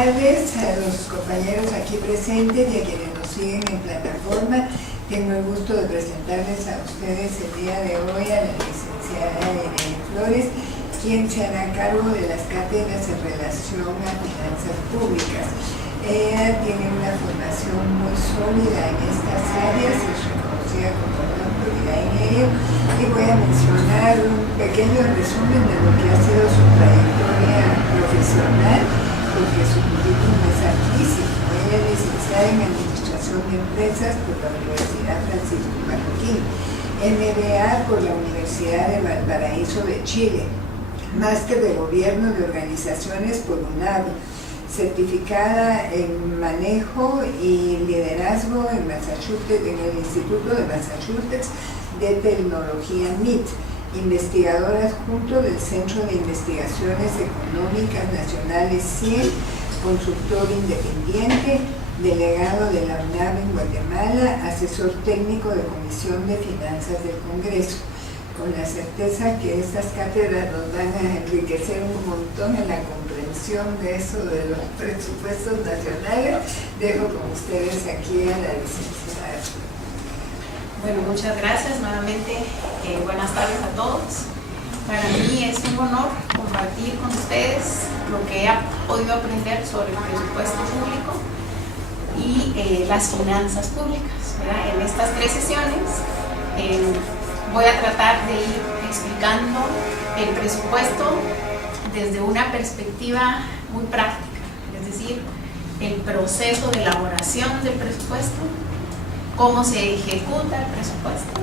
Buenas tardes a los compañeros aquí presentes y a quienes nos siguen en plataforma. Tengo el gusto de presentarles a ustedes el día de hoy a la licenciada Irene Flores, quien se hará cargo de las cátedras en relación a finanzas públicas. Ella tiene una formación muy sólida en estas áreas, es reconocida como autoridad en ello, y voy a mencionar un pequeño resumen de lo que ha sido su trayectoria profesional, porque su currículum es amplísimo. Ella es licenciada en Administración de Empresas por la Universidad Francisco Marroquín, MBA por la Universidad de Valparaíso de Chile, Máster de Gobierno de Organizaciones por UNAV, certificada en Manejo y Liderazgo en Massachusetts, en el Instituto de Massachusetts de Tecnología MIT, investigadora adjunto del Centro de Investigaciones Económicas Nacionales 100, consultor independiente, delegado de la UNAV en Guatemala, asesor técnico de Comisión de Finanzas del Congreso. Con la certeza que estas cátedras nos van a enriquecer un montón en la comprensión de eso de los presupuestos nacionales, dejo con ustedes aquí a la licenciada. Bueno, muchas gracias nuevamente. Buenas tardes a todos. Para mí es un honor compartir con ustedes lo que he podido aprender sobre el presupuesto público y las finanzas públicas, ¿verdad? En estas 3 sesiones voy a tratar de ir explicando el presupuesto desde una perspectiva muy práctica, es decir, el proceso de elaboración del presupuesto, cómo se ejecuta el presupuesto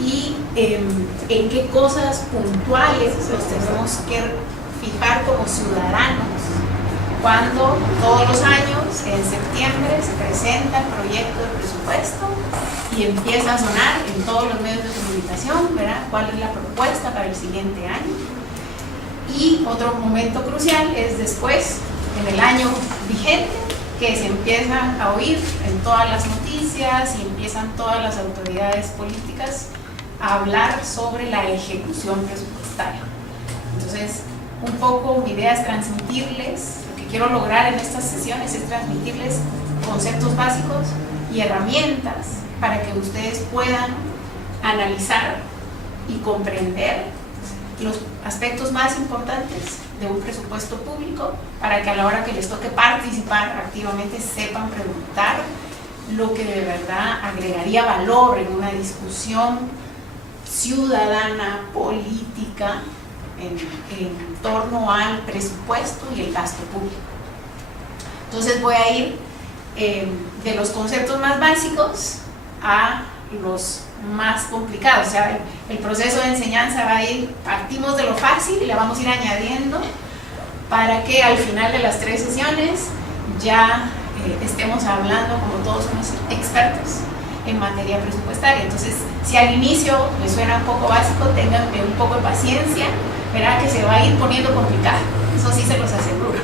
y en qué cosas puntuales los tenemos que fijar como ciudadanos cuando todos los años, en septiembre, se presenta el proyecto de presupuesto y empieza a sonar en todos los medios de comunicación, ¿verdad? ¿Cuál es la propuesta para el siguiente año? Y otro momento crucial es después, en el año vigente, que se empieza a oír en todas las noticias y empiezan todas las autoridades políticas a hablar sobre la ejecución presupuestaria. Entonces, un poco mi idea es transmitirles, lo que quiero lograr en estas sesiones es transmitirles conceptos básicos y herramientas para que ustedes puedan analizar y comprender los aspectos más importantes de un presupuesto público, para que a la hora que les toque participar activamente sepan preguntar lo que de verdad agregaría valor en una discusión ciudadana, política, en torno al presupuesto y el gasto público. Entonces voy a ir de los conceptos más básicos a los más complicados. O sea, el proceso de enseñanza va a ir, partimos de lo fácil y le vamos a ir añadiendo para que al final de las 3 sesiones ya estemos hablando como todos somos expertos en materia presupuestaria. Entonces, si al inicio les suena un poco básico, tengan un poco de paciencia, verá que se va a ir poniendo complicado, eso sí se los aseguro,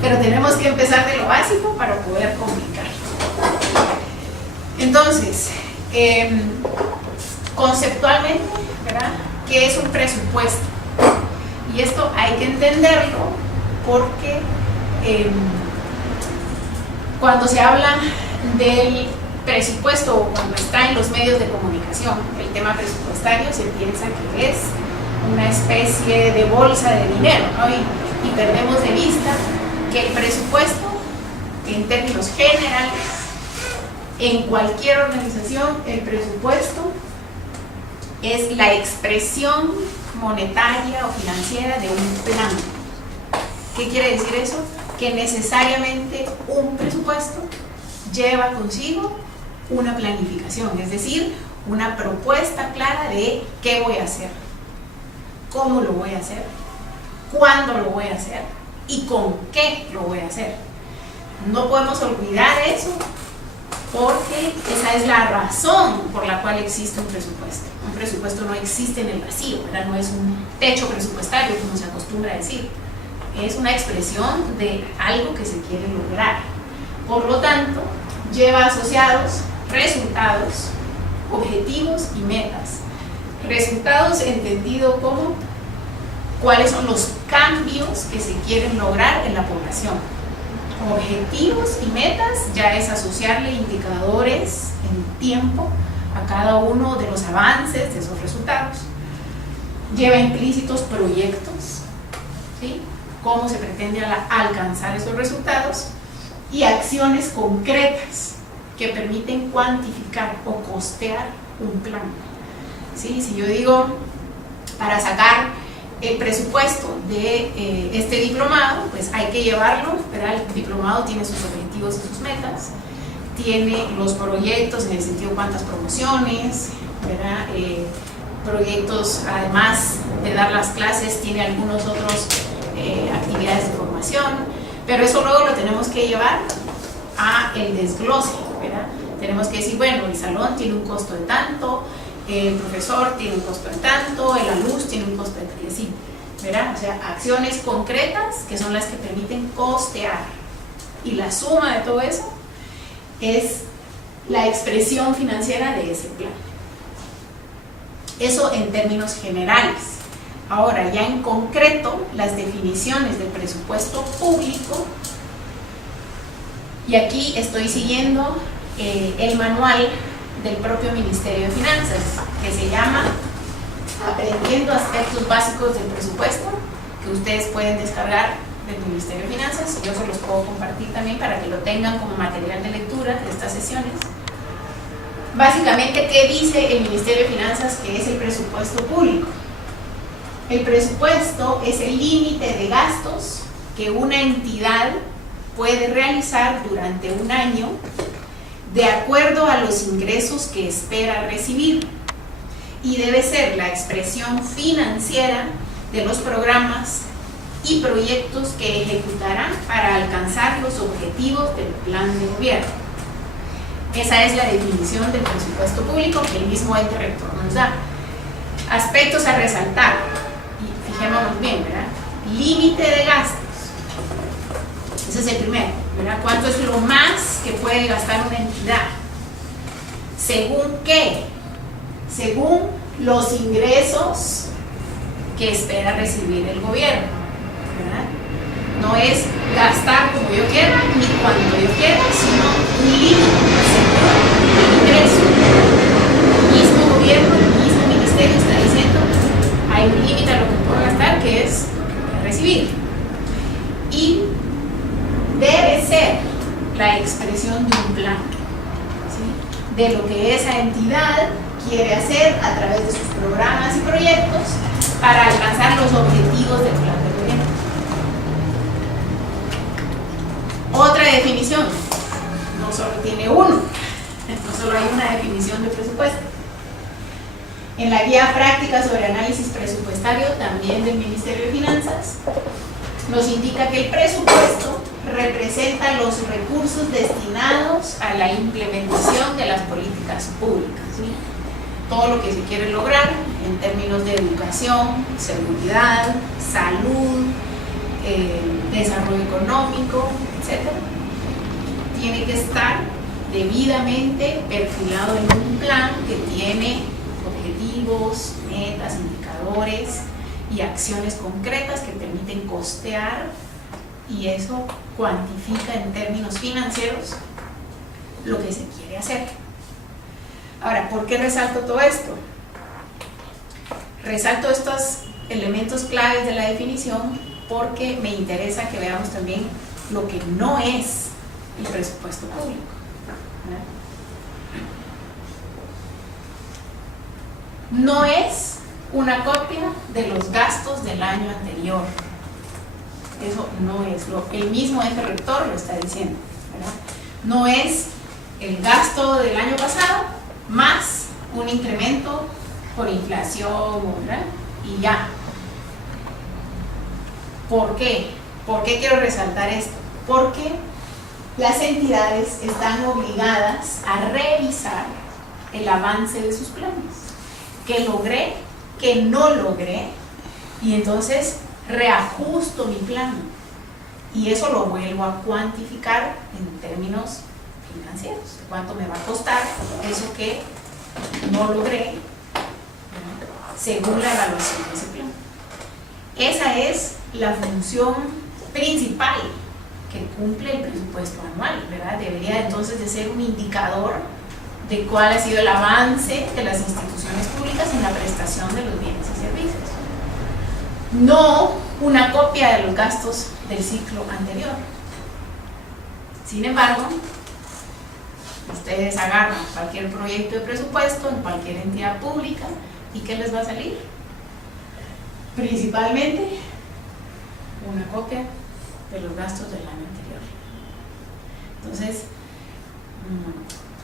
pero tenemos que empezar de lo básico para poder complicar. Entonces, conceptualmente, ¿verdad? ¿Qué es un presupuesto? Y esto hay que entenderlo porque cuando se habla del presupuesto o cuando está en los medios de comunicación, el tema presupuestario se piensa que es una especie de bolsa de dinero, ¿no? Y perdemos de vista que el presupuesto, en términos generales, en cualquier organización, el presupuesto es la expresión monetaria o financiera de un plan. ¿Qué quiere decir eso? Que necesariamente un presupuesto lleva consigo una planificación, es decir, una propuesta clara de qué voy a hacer, cómo lo voy a hacer, cuándo lo voy a hacer y con qué lo voy a hacer. No podemos olvidar eso porque esa es la razón por la cual existe un presupuesto. Un presupuesto no existe en el vacío, ¿verdad? No es un techo presupuestario como se acostumbra a decir. Es una expresión de algo que se quiere lograr. Por lo tanto, lleva asociados resultados, objetivos y metas. Resultados entendido como cuáles son los cambios que se quieren lograr en la población. objetivos y metas ya es asociarle indicadores en tiempo a cada uno de los avances de esos resultados. Lleva implícitos proyectos, ¿sí? Cómo se pretende alcanzar esos resultados, y acciones concretas que permiten cuantificar o costear un plan. ¿Sí? Si yo digo, para sacar el presupuesto de este diplomado, pues hay que llevarlo, ¿verdad? El diplomado tiene sus objetivos y sus metas, tiene los proyectos en el sentido cuántas promociones, ¿verdad? Proyectos, además de dar las clases, tiene algunos otros actividades de formación, pero eso luego lo tenemos que llevar a el desglose, ¿verdad? Tenemos que decir, bueno, el salón tiene un costo de tanto, el profesor tiene un costo de tanto, la luz tiene un costo de tanto, y así, ¿verdad? O sea, acciones concretas que son las que permiten costear, y la suma de todo eso es la expresión financiera de ese plan. Eso en términos generales. Ahora, ya en concreto, las definiciones del presupuesto público, y aquí estoy siguiendo el manual del propio Ministerio de Finanzas, que se llama Aprendiendo Aspectos Básicos del Presupuesto, que ustedes pueden descargar del Ministerio de Finanzas. Yo se los puedo compartir también para que lo tengan como material de lectura de estas sesiones. Básicamente, ¿qué dice el Ministerio de Finanzas que es el presupuesto público? El presupuesto es el límite de gastos que una entidad puede realizar durante un año de acuerdo a los ingresos que espera recibir, y debe ser la expresión financiera de los programas y proyectos que ejecutará para alcanzar los objetivos del plan de gobierno. Esa es la definición del presupuesto público que el mismo ente rector nos da. Aspectos a resaltar, y fijémonos bien, ¿verdad? Límite de gastos. Ese es el primero, ¿verdad? ¿Cuánto es lo más que puede gastar una entidad? ¿Según qué? Según los ingresos que espera recibir el gobierno, ¿verdad? No es gastar como yo quiera ni cuando yo quiera, sino un límite según el ingreso. El mismo gobierno, el mismo ministerio está diciendo, hay un límite a lo que puedo gastar, que es recibir. Y debe ser la expresión de un plan, ¿sí? De lo que esa entidad quiere hacer a través de sus programas y proyectos para alcanzar los objetivos del plan de gobierno. Otra definición, no solo tiene uno, no solo hay una definición de presupuesto. En la guía práctica sobre análisis presupuestario, también del Ministerio de Finanzas, nos indica que el presupuesto representa los recursos destinados a la implementación de las políticas públicas, ¿sí? Todo lo que se quiere lograr en términos de educación, seguridad, salud, desarrollo económico, etc., tiene que estar debidamente perfilado en un plan que tiene objetivos, metas, indicadores y acciones concretas que permiten costear, y eso cuantifica en términos financieros lo que se quiere hacer. Ahora, ¿por qué resalto todo esto? Resalto estos elementos claves de la definición porque me interesa que veamos también lo que no es el presupuesto público, ¿verdad? No es una copia de los gastos del año anterior. Eso no es, el mismo ente rector lo está diciendo, ¿verdad? No es el gasto del año pasado más un incremento por inflación, ¿verdad? Y ya. ¿Por qué? ¿Por qué quiero resaltar esto? Porque las entidades están obligadas a revisar el avance de sus planes. ¿Qué logré? ¿Qué no logré? Y entonces reajusto mi plan. Y eso lo vuelvo a cuantificar en términos financieros. ¿Cuánto me va a costar eso que no logré, ¿verdad?, según la evaluación de ese plan? Esa es la función principal que cumple el presupuesto anual, ¿verdad? Debería entonces de ser un indicador de cuál ha sido el avance de las instituciones públicas en la prestación de los bienes y servicios. No una copia de los gastos del ciclo anterior. Sin embargo, ustedes agarran cualquier proyecto de presupuesto en cualquier entidad pública y ¿qué les va a salir? Principalmente una copia de los gastos del año anterior. Entonces,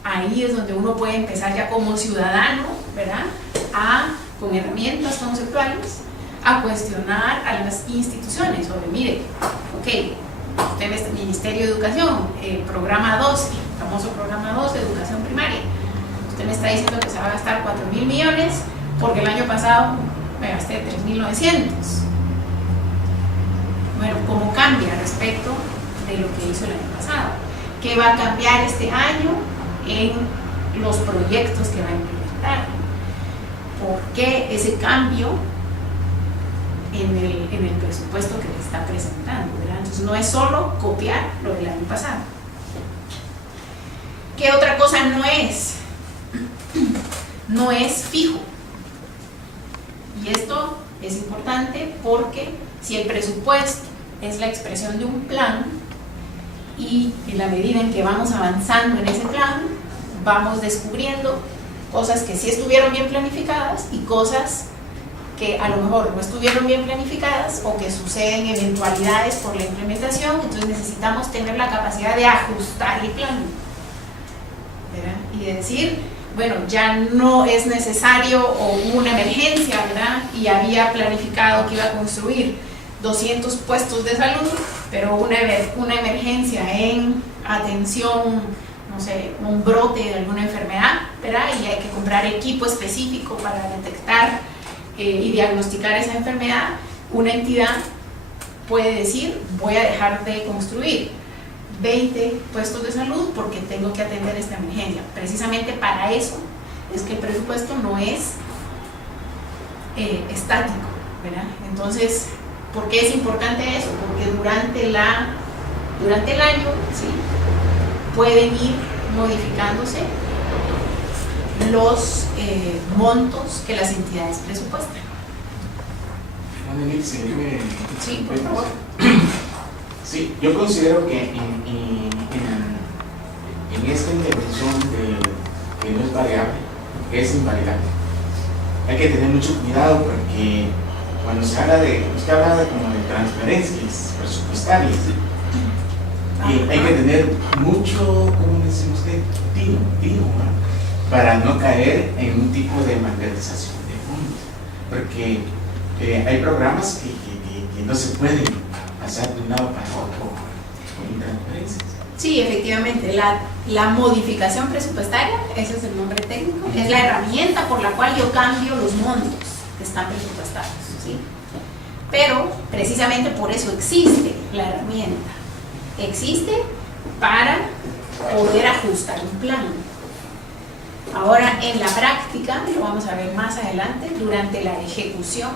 ahí es donde uno puede empezar ya como ciudadano, ¿verdad? Con herramientas conceptuales, a cuestionar a las instituciones sobre, mire, ok, usted ve el Ministerio de Educación, programa 12, el famoso programa 12, educación primaria. Usted me está diciendo que se va a gastar 4.000 millones porque el año pasado me gasté 3.900. Bueno, ¿cómo cambia respecto de lo que hizo el año pasado? ¿Qué va a cambiar este año en los proyectos que va a implementar? ¿Por qué ese cambio en el presupuesto que le está presentando, ¿verdad? Entonces no es solo copiar lo del año pasado. ¿Qué otra cosa no es? No es fijo. Y esto es importante porque si el presupuesto es la expresión de un plan y en la medida en que vamos avanzando en ese plan, vamos descubriendo cosas que sí estuvieron bien planificadas y cosas que a lo mejor no estuvieron bien planificadas o que suceden eventualidades por la implementación, entonces necesitamos tener la capacidad de ajustar el plan, ¿verdad? Y de decir, bueno, ya no es necesario o una emergencia, ¿verdad? Y había planificado que iba a construir 200 puestos de salud, pero una emergencia en atención, no sé, un brote de alguna enfermedad, ¿verdad? Y hay que comprar equipo específico para detectar y diagnosticar esa enfermedad. Una entidad puede decir, voy a dejar de construir 20 puestos de salud porque tengo que atender esta emergencia. Precisamente para eso es que el presupuesto no es estático, ¿verdad? Entonces, ¿por qué es importante eso? Porque durante el año, ¿sí?, pueden ir modificándose los montos que las entidades presupuestan. Sí, por favor. Sí, yo considero que en esta intervención que no es variable, que es invariable, hay que tener mucho cuidado porque cuando se habla usted habla como de transferencias presupuestarias, y hay que tener mucho, ¿cómo dice usted? Tino, ¿no?, para no caer en un tipo de malversación de fondos, porque hay programas que no se pueden pasar de un lado para otro con transferencias. Sí, efectivamente, la modificación presupuestaria, ese es el nombre técnico, es la herramienta por la cual yo cambio los montos que están presupuestarios, ¿sí? Pero precisamente por eso existe la herramienta. Existe para poder ajustar un plan. Ahora, en la práctica, lo vamos a ver más adelante, durante la ejecución,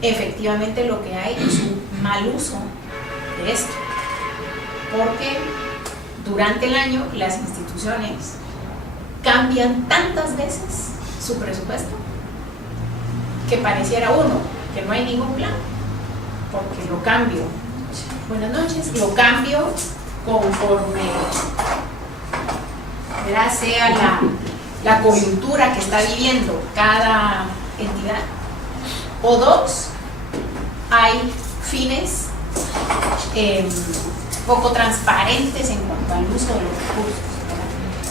efectivamente lo que hay es un mal uso de esto. Porque durante el año las instituciones cambian tantas veces su presupuesto que pareciera uno que no hay ningún plan, porque lo cambio, buenas noches, lo cambio conforme, ¿verdad?, sea la coyuntura que está viviendo cada entidad, o dos, hay fines poco transparentes en cuanto al uso de los recursos, ¿verdad?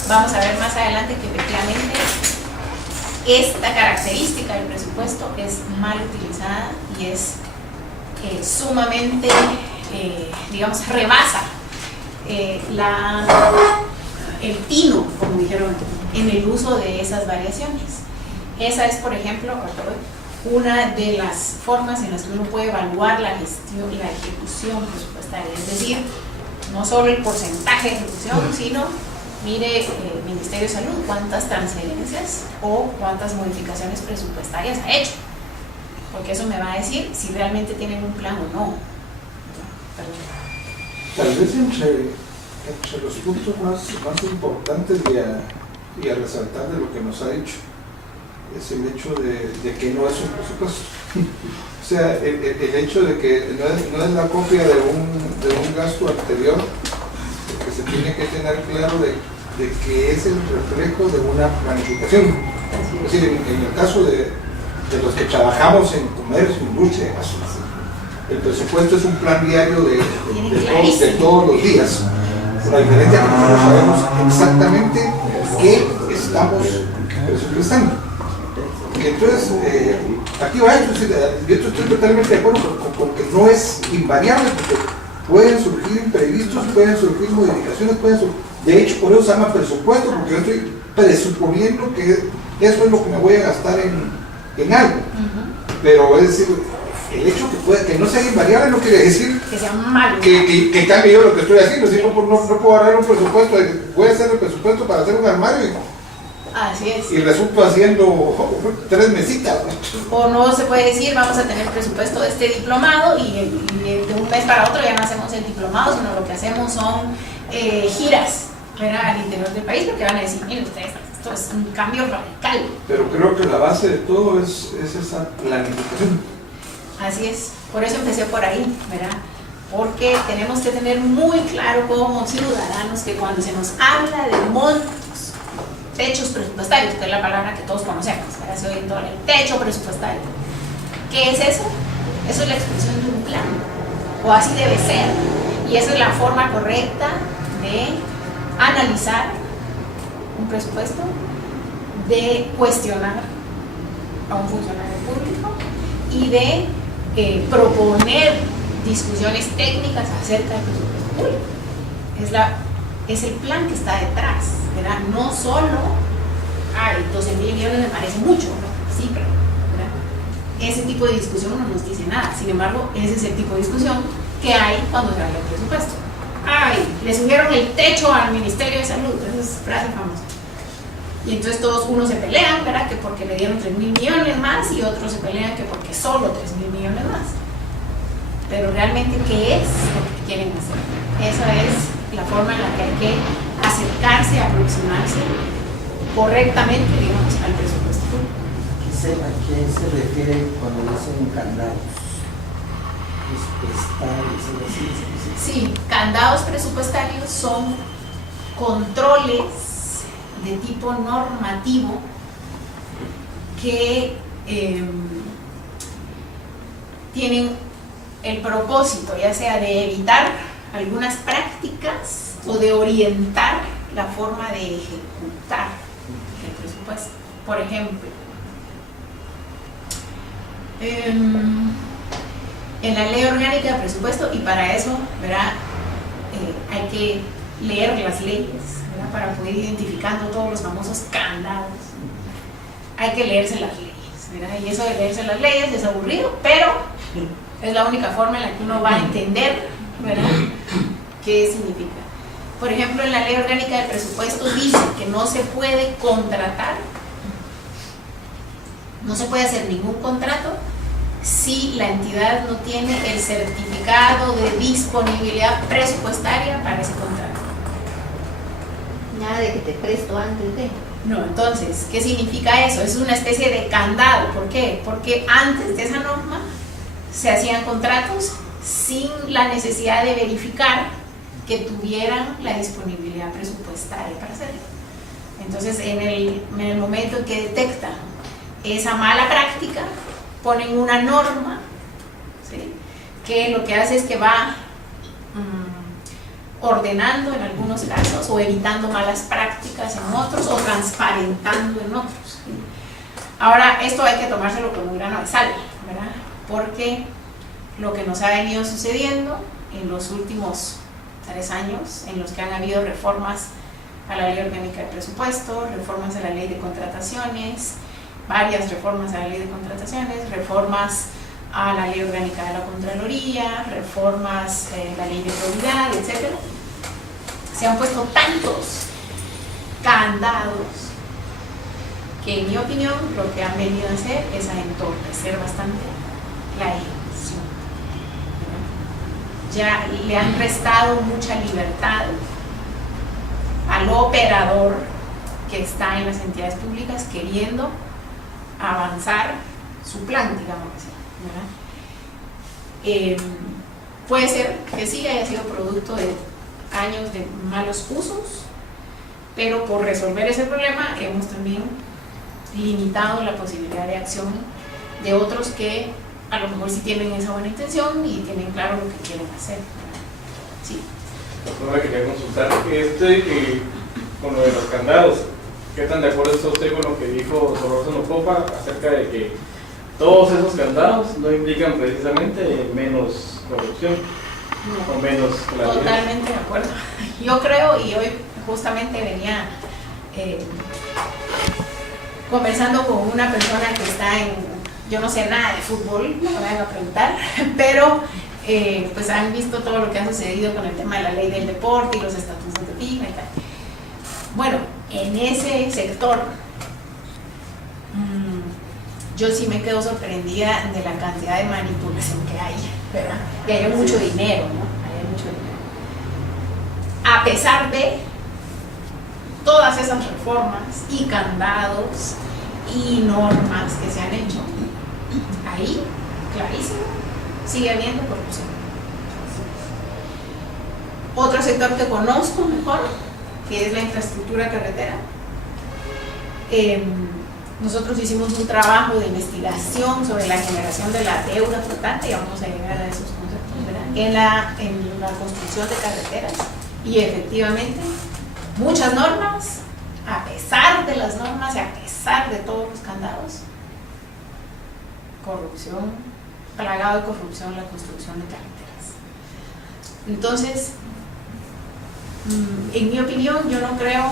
Vamos a ver más adelante que efectivamente esta característica del presupuesto es mal utilizada y es sumamente, digamos, rebasa el tino, como dijeron, en el uso de esas variaciones. Esa es, por ejemplo, una de las formas en las que uno puede evaluar la gestión y la ejecución presupuestaria, es decir, no solo el porcentaje de ejecución, sino, mire, el Ministerio de Salud, cuántas transferencias o cuántas modificaciones presupuestarias ha hecho, porque eso me va a decir si realmente tienen un plan o no. Tal vez entre los puntos más importantes y a resaltar de lo que nos ha dicho es el hecho de que no es un presupuesto. O sea, el hecho de que no es la copia de un gasto anterior, porque se tiene que tener claro de que es el reflejo de una planificación. Es decir, en el caso de los que trabajamos en comercio, industria, el presupuesto es un plan diario de todos los días. La diferencia es que nosotros sabemos exactamente qué estamos presupuestando. Y entonces, aquí va esto, yo estoy totalmente de acuerdo con que no es invariable, porque pueden surgir imprevistos, pueden surgir modificaciones, de hecho por eso se llama presupuesto, porque yo estoy presuponiendo que eso es lo que me voy a gastar en algo. Pero es decir, el hecho que no sea invariable no quiere decir que sea malo, que cambie yo lo que estoy haciendo. Si no puedo agarrar un presupuesto, voy a hacer el presupuesto para hacer un armario así es. y resulto haciendo 3 mesitas. O no se puede decir vamos a tener presupuesto de este diplomado y de un mes para otro ya no hacemos el diplomado, sino lo que hacemos son giras, ¿verdad?, al interior del país, porque van a decir, miren ustedes, esto es un cambio radical. Pero creo que la base de todo es esa planificación. Así es, por eso empecé por ahí, ¿verdad? Porque tenemos que tener muy claro como ciudadanos que cuando se nos habla de montos, techos presupuestarios, que es la palabra que todos conocemos, ¿verdad? Se oye todo el techo presupuestario. ¿Qué es eso? Eso es la expresión de un plan, o así debe ser, y esa es la forma correcta de analizar un presupuesto, de cuestionar a un funcionario público y de proponer discusiones técnicas acerca del presupuesto público. Es el plan que está detrás, ¿verdad? No solo, 12.000 millones me parece mucho, ¿no? Sí, pero ¿verdad? Ese tipo de discusión no nos dice nada. Sin embargo, ese es el tipo de discusión que hay cuando se habla del presupuesto. Le subieron el techo al Ministerio de Salud, esa es frase famosa. Y entonces unos se pelean, ¿verdad?, que porque le dieron 3.000 millones más, y otros se pelean que porque solo 3.000 millones más. Pero realmente, ¿qué es lo que quieren hacer? Esa es la forma en la que hay que acercarse, aproximarse correctamente, digamos, al presupuesto. ¿A qué se refiere cuando dicen candados? Sí, candados presupuestarios son controles de tipo normativo que tienen el propósito, ya sea de evitar algunas prácticas o de orientar la forma de ejecutar el presupuesto. Por ejemplo, en la ley orgánica de presupuesto, y para eso, ¿verdad?, hay que leer las leyes, ¿verdad?, para poder ir identificando todos los famosos candados. Hay que leerse las leyes, ¿verdad? Y eso de leerse las leyes es aburrido, pero es la única forma en la que uno va a entender, ¿verdad?, qué significa. Por ejemplo, en la ley orgánica del presupuesto dice que no se puede contratar, no se puede hacer ningún contrato si la entidad no tiene el certificado de disponibilidad presupuestaria para ese contrato. Nada de que te presto antes de. No, entonces, ¿qué significa eso? Es una especie de candado. ¿Por qué? Porque antes de esa norma se hacían contratos sin la necesidad de verificar que tuvieran la disponibilidad presupuestaria para hacerlo. Entonces, en el momento en que detectan esa mala práctica, ponen una norma, ¿sí?, que lo que hace es que va ordenando en algunos casos, o evitando malas prácticas en otros, o transparentando en otros, ¿sí? Ahora, esto hay que tomárselo con un grano de sal, ¿verdad?, porque lo que nos ha venido sucediendo en los últimos 3 años, en los que han habido reformas a la ley orgánica de presupuesto, reformas a la ley de contrataciones, varias reformas a la ley de contrataciones, reformas a la ley orgánica de la Contraloría, reformas en la ley de probidad, etc. Se han puesto tantos candados que, en mi opinión, lo que han venido a hacer es a entorpecer bastante la ejecución. ya le han restado mucha libertad al operador que está en las entidades públicas queriendo avanzar su plan, digamos así, ¿verdad? Puede ser que sí haya sido producto de años de malos usos, pero por resolver ese problema hemos también limitado la posibilidad de acción de otros que a lo mejor sí tienen esa buena intención y tienen claro lo que quieren hacer, ¿verdad? Sí. Ahora quería consultar con lo de los candados. ¿Qué tan de acuerdo está usted con lo que dijo Solórzano Popa acerca de que todos esos candados no implican precisamente menos corrupción o menos claridad? Totalmente de acuerdo. Yo creo, y hoy justamente venía conversando con una persona que está en, yo no sé nada de fútbol, no me vayan a preguntar, pero pues han visto todo lo que ha sucedido con el tema de la ley del deporte y los estatutos de FIFA y tal. Bueno, en ese sector yo sí me quedo sorprendida de la cantidad de manipulación que hay, ¿verdad? Y hay mucho dinero, ¿no? Hay mucho dinero. A pesar de todas esas reformas y candados y normas que se han hecho, ahí, clarísimo, sigue habiendo corrupción. Otro sector que conozco mejor, que es la infraestructura carretera. Nosotros hicimos un trabajo de investigación sobre la generación de la deuda flotante, y vamos a llegar a esos conceptos, ¿verdad? En la construcción de carreteras, y efectivamente muchas normas, a pesar de las normas y a pesar de todos los candados, corrupción, plagado de corrupción la construcción de carreteras. Entonces, en mi opinión, yo no creo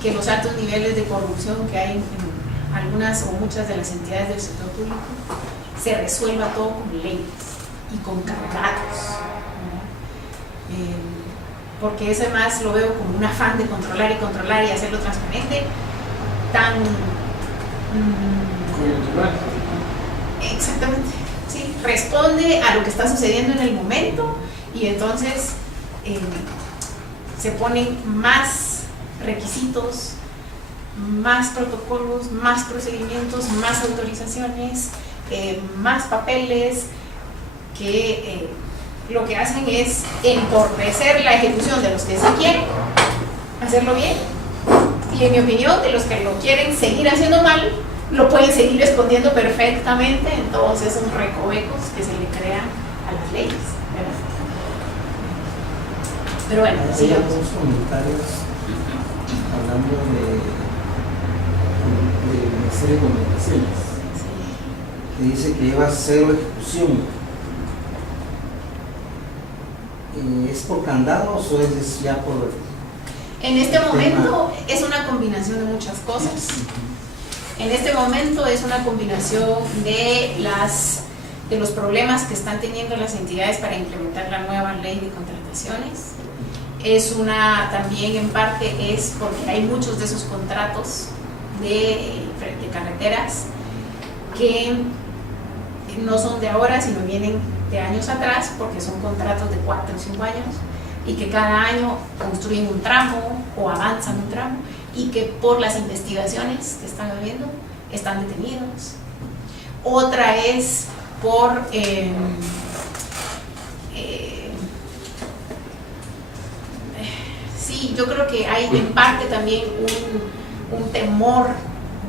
que los altos niveles de corrupción que hay en algunas o muchas de las entidades del sector público se resuelva todo con leyes y con candados, porque ese más lo veo como un afán de controlar y hacerlo transparente, tan exactamente, sí, responde a lo que está sucediendo en el momento, y entonces se ponen más requisitos, más protocolos, más procedimientos, más autorizaciones, más papeles, que lo que hacen es entorpecer la ejecución de los que se quieren hacerlo bien, y en mi opinión de los que lo quieren seguir haciendo mal, lo pueden seguir escondiendo perfectamente en todos esos recovecos que se le crean a las leyes, ¿verdad? Pero bueno, hay algunos comentarios hablando de una serie de comunicaciones que dice que lleva cero ejecución. ¿Es por candados o es ya por...? En este momento es una combinación de muchas cosas. En este momento es una combinación de los problemas que están teniendo las entidades para implementar la nueva ley de contrataciones. También en parte es porque hay muchos de esos contratos de carreteras que no son de ahora, sino vienen de años atrás, porque son contratos de 4 o 5 años, y que cada año construyen un tramo o avanzan un tramo, y que por las investigaciones que están habiendo están detenidos. Otra es por sí, yo creo que hay en parte también un temor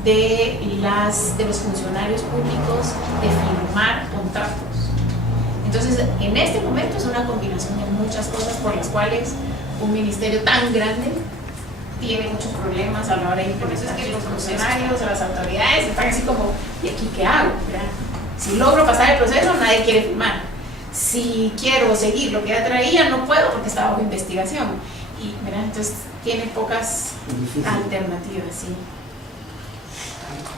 de los funcionarios públicos de firmar contratos. Entonces, en este momento es una combinación de muchas cosas por las cuales un ministerio tan grande tiene muchos problemas a la hora de implementar. Por eso es que los funcionarios, las autoridades están así como, ¿y aquí qué hago? ¿Verdad? Si logro pasar el proceso, nadie quiere firmar. Si quiero seguir lo que ya traía, no puedo porque está bajo investigación. Y, ¿verdad? Entonces, tiene pocas alternativas, sí.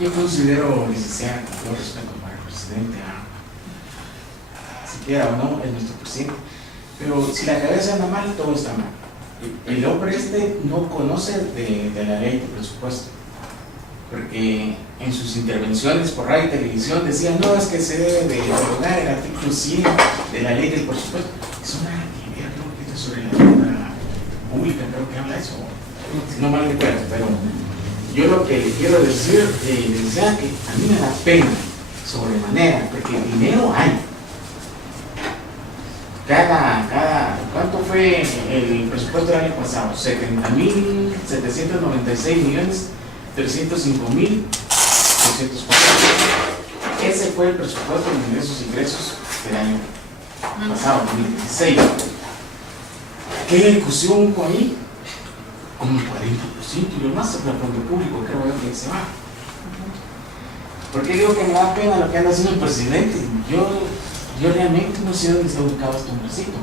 Yo considero, licenciada, con todo respeto para el presidente, si quiera o no, es nuestro presidente, pero si la cabeza anda mal, todo está mal. El hombre no conoce de la ley de presupuesto, porque en sus intervenciones por radio y televisión decían, no, es que se debe de derogar el artículo 100 de la ley del presupuesto. que habla eso, si no mal recuerdo, pero yo lo que le quiero decir, licenciada, que a mí me da pena sobremanera, porque el dinero hay. ¿Cuánto fue el presupuesto del año pasado? 70.796.305.204. Ese fue el presupuesto de ingresos del año pasado, 2016. ¿Qué ejecución hubo ahí? Como el 40%, y lo más sobre el fondo público, creo yo que se va. ¿Por qué digo que me da pena lo que anda haciendo el presidente? Yo realmente no sé dónde está ubicado este hombrecito.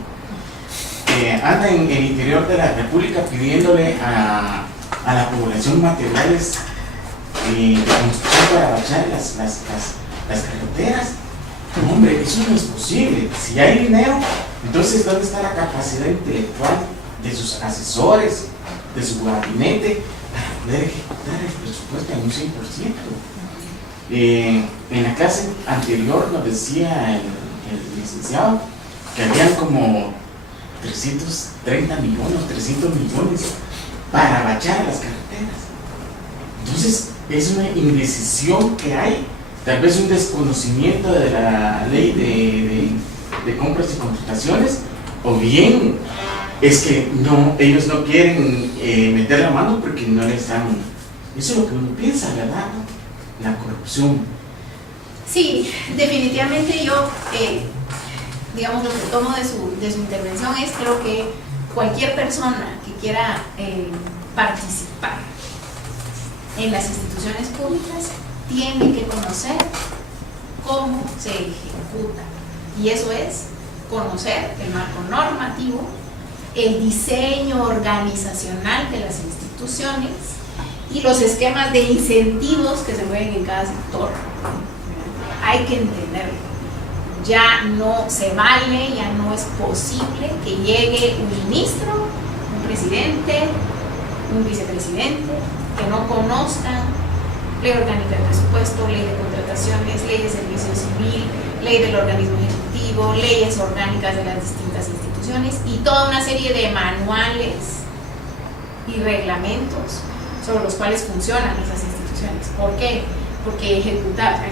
Anda en el interior de la República pidiéndole a la población materiales de construcción para bachar las carreteras. No, hombre, eso no es posible. Si hay dinero, entonces ¿dónde está la capacidad intelectual de sus asesores, de su gabinete, para poder ejecutar el presupuesto en un 100%? En la clase anterior nos decía el licenciado que habían como 330 millones, 300 millones para bachar las carreteras. Entonces, es una indecisión que hay, tal vez un desconocimiento de la ley de compras y contrataciones, o bien es que ellos no quieren meter la mano porque no les dan. Eso es lo que uno piensa, ¿verdad? La corrupción. Sí, definitivamente yo, digamos, lo que tomo de su intervención es, creo que cualquier persona que quiera participar en las instituciones públicas tiene que conocer cómo se ejecuta, y eso es conocer el marco normativo, el diseño organizacional de las instituciones y los esquemas de incentivos que se mueven en cada sector. Hay que entenderlo. Ya no se vale, ya no es posible que llegue un ministro, un presidente, un vicepresidente, que no conozcan ley orgánica de presupuesto, ley de contrataciones, ley de servicio civil, ley del organismo ejecutivo, leyes orgánicas de las distintas instituciones y toda una serie de manuales y reglamentos sobre los cuales funcionan esas instituciones. ¿Por qué? Porque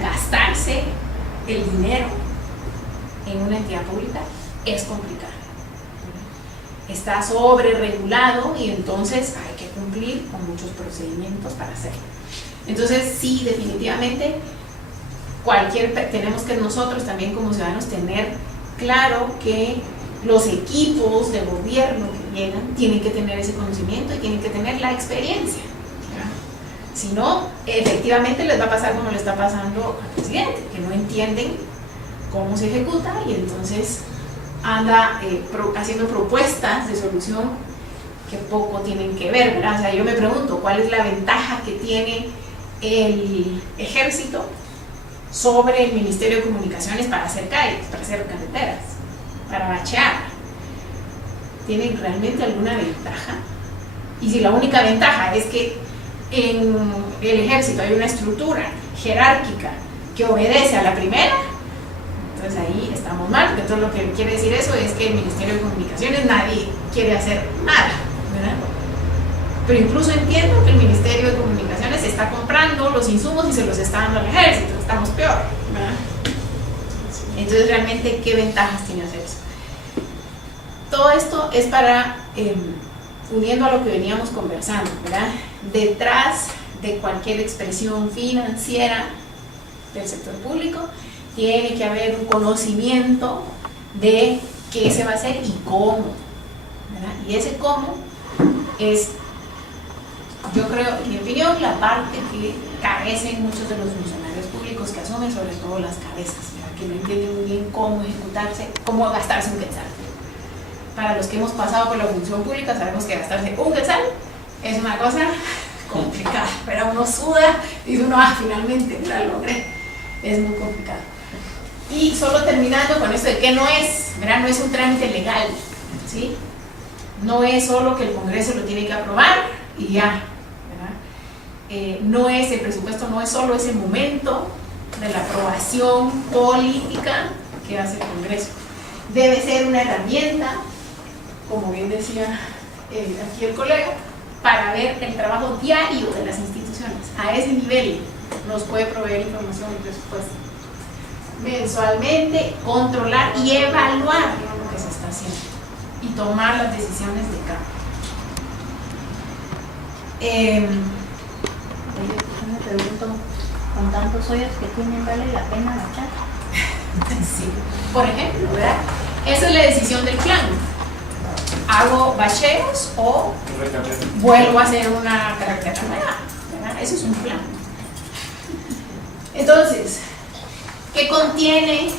gastarse el dinero en una entidad pública es complicado. Está sobre regulado y entonces hay que cumplir con muchos procedimientos para hacerlo. Entonces, sí, definitivamente, tenemos que nosotros también como ciudadanos tener claro que los equipos de gobierno que llegan tienen que tener ese conocimiento y tienen que tener la experiencia. Si no, efectivamente les va a pasar como le está pasando al presidente, que no entienden cómo se ejecuta y entonces anda haciendo propuestas de solución que poco tienen que ver, ¿verdad? O sea, yo me pregunto, ¿cuál es la ventaja que tiene el ejército sobre el Ministerio de Comunicaciones para hacer calles, para hacer carreteras, para bachear? ¿Tienen realmente alguna ventaja? Y si la única ventaja es que en el ejército hay una estructura jerárquica que obedece a la primera, entonces ahí estamos mal, porque entonces lo que quiere decir eso es que el Ministerio de Comunicaciones nadie quiere hacer nada, ¿verdad? Pero incluso entiendo que el Ministerio de Comunicaciones está comprando los insumos y se los está dando al ejército, estamos peor, ¿verdad? Entonces realmente, ¿qué ventajas tiene hacer eso? Todo esto es para, uniendo a lo que veníamos conversando, ¿verdad? Detrás de cualquier expresión financiera del sector público tiene que haber un conocimiento de qué se va a hacer y cómo, ¿verdad? Y ese cómo es, yo creo, en mi opinión, la parte que carecen muchos de los funcionarios públicos que asumen, sobre todo las cabezas, ¿verdad? Que no entienden muy bien cómo ejecutarse, cómo gastarse un quetzal. Para los que hemos pasado por la función pública sabemos que gastarse un quetzal es una cosa complicada, pero uno suda y dice uno, finalmente la logré. Es muy complicado. Y solo terminando con esto de que no es, ¿verdad? No es un trámite legal, ¿sí? No es solo que el Congreso lo tiene que aprobar y ya, ¿verdad? No es, el presupuesto no es solo ese momento de la aprobación política que hace el Congreso. Debe ser una herramienta, como bien decía aquí el colega, para ver el trabajo diario de las instituciones. A ese nivel nos puede proveer información y presupuesto. Mensualmente, controlar y evaluar lo que se está haciendo y tomar las decisiones de cambio. Yo me pregunto, con tantos hoyos que tienen, ¿vale la pena agachar? Sí. Por ejemplo, ¿verdad? Esa es la decisión del plan. ¿Hago bacheos o vuelvo a hacer una carretera nueva? ¿Verdad? Eso es un plan. Entonces, ¿qué contiene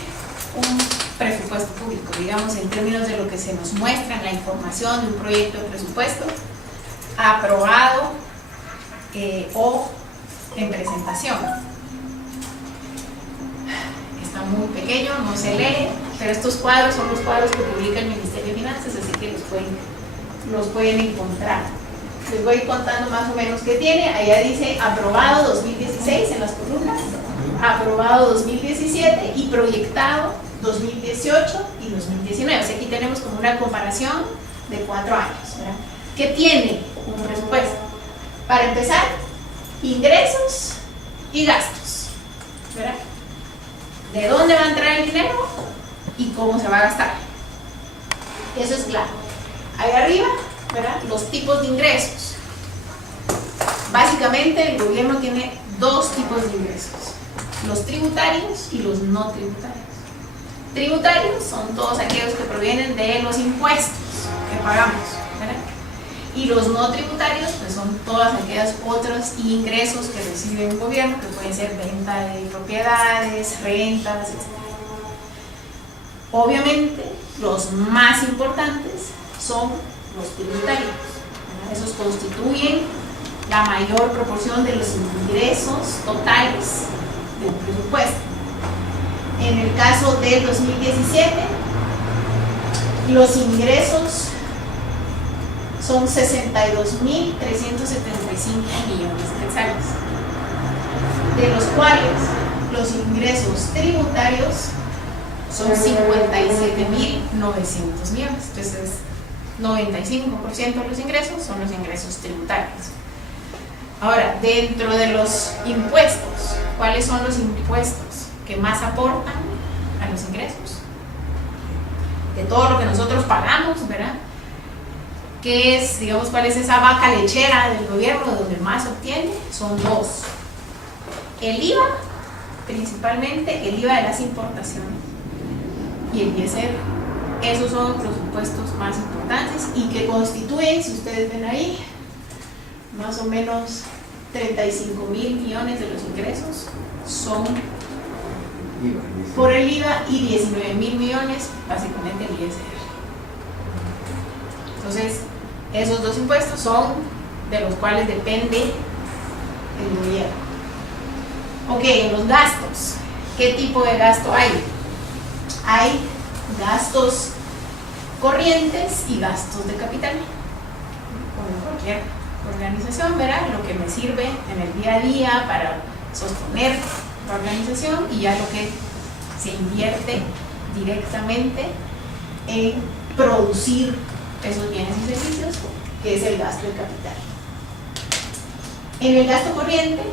un presupuesto público? Digamos, en términos de lo que se nos muestra en la información de un proyecto de presupuesto aprobado o en presentación. Está muy pequeño, no se lee, pero estos cuadros son los cuadros que publica el Ministerio de Finanzas, así que los pueden encontrar. Les voy contando más o menos qué tiene. Allá dice aprobado 2016 en las columnas, aprobado 2017 y proyectado 2018 y 2019. O sea, aquí tenemos como una comparación de 4 años, ¿verdad? ¿Qué tiene un presupuesto? Para empezar, ingresos y gastos, ¿verdad? ¿De dónde va a entrar el dinero y cómo se va a gastar? Eso es claro. Ahí arriba, ¿verdad? Los tipos de ingresos. Básicamente el gobierno tiene 2 tipos de ingresos: los tributarios y los no tributarios. Tributarios son todos aquellos que provienen de los impuestos que pagamos, ¿verdad? Y los no tributarios, pues son todas aquellas otros ingresos que recibe un gobierno, que pueden ser venta de propiedades, rentas, etc. Obviamente, los más importantes son los tributarios, ¿verdad? Esos constituyen la mayor proporción de los ingresos totales del presupuesto. En el caso del 2017, los ingresos son 62.375 millones de quetzales, de los cuales los ingresos tributarios son 57.900 millones. Entonces, 95% de los ingresos son los ingresos tributarios. Ahora, dentro de los impuestos, ¿cuáles son los impuestos que más aportan a los ingresos? De todo lo que nosotros pagamos, ¿verdad? ¿Qué es, digamos, cuál es esa vaca lechera del gobierno de donde más obtiene? Son 2. El IVA, principalmente el IVA de las importaciones, y el ISR. Esos son los impuestos más importantes y que constituyen, si ustedes ven ahí, más o menos 35.000 millones de los ingresos son por el IVA y 19.000 millones básicamente el ISR. Entonces, esos 2 impuestos son de los cuales depende el gobierno. Ok, en los gastos, ¿qué tipo de gasto hay? Hay gastos corrientes y gastos de capital. Como cualquier organización, ¿verdad? Lo que me sirve en el día a día para sostener la organización, y ya lo que se invierte directamente en producir esos bienes y servicios, que es el gasto de capital. En el gasto corriente,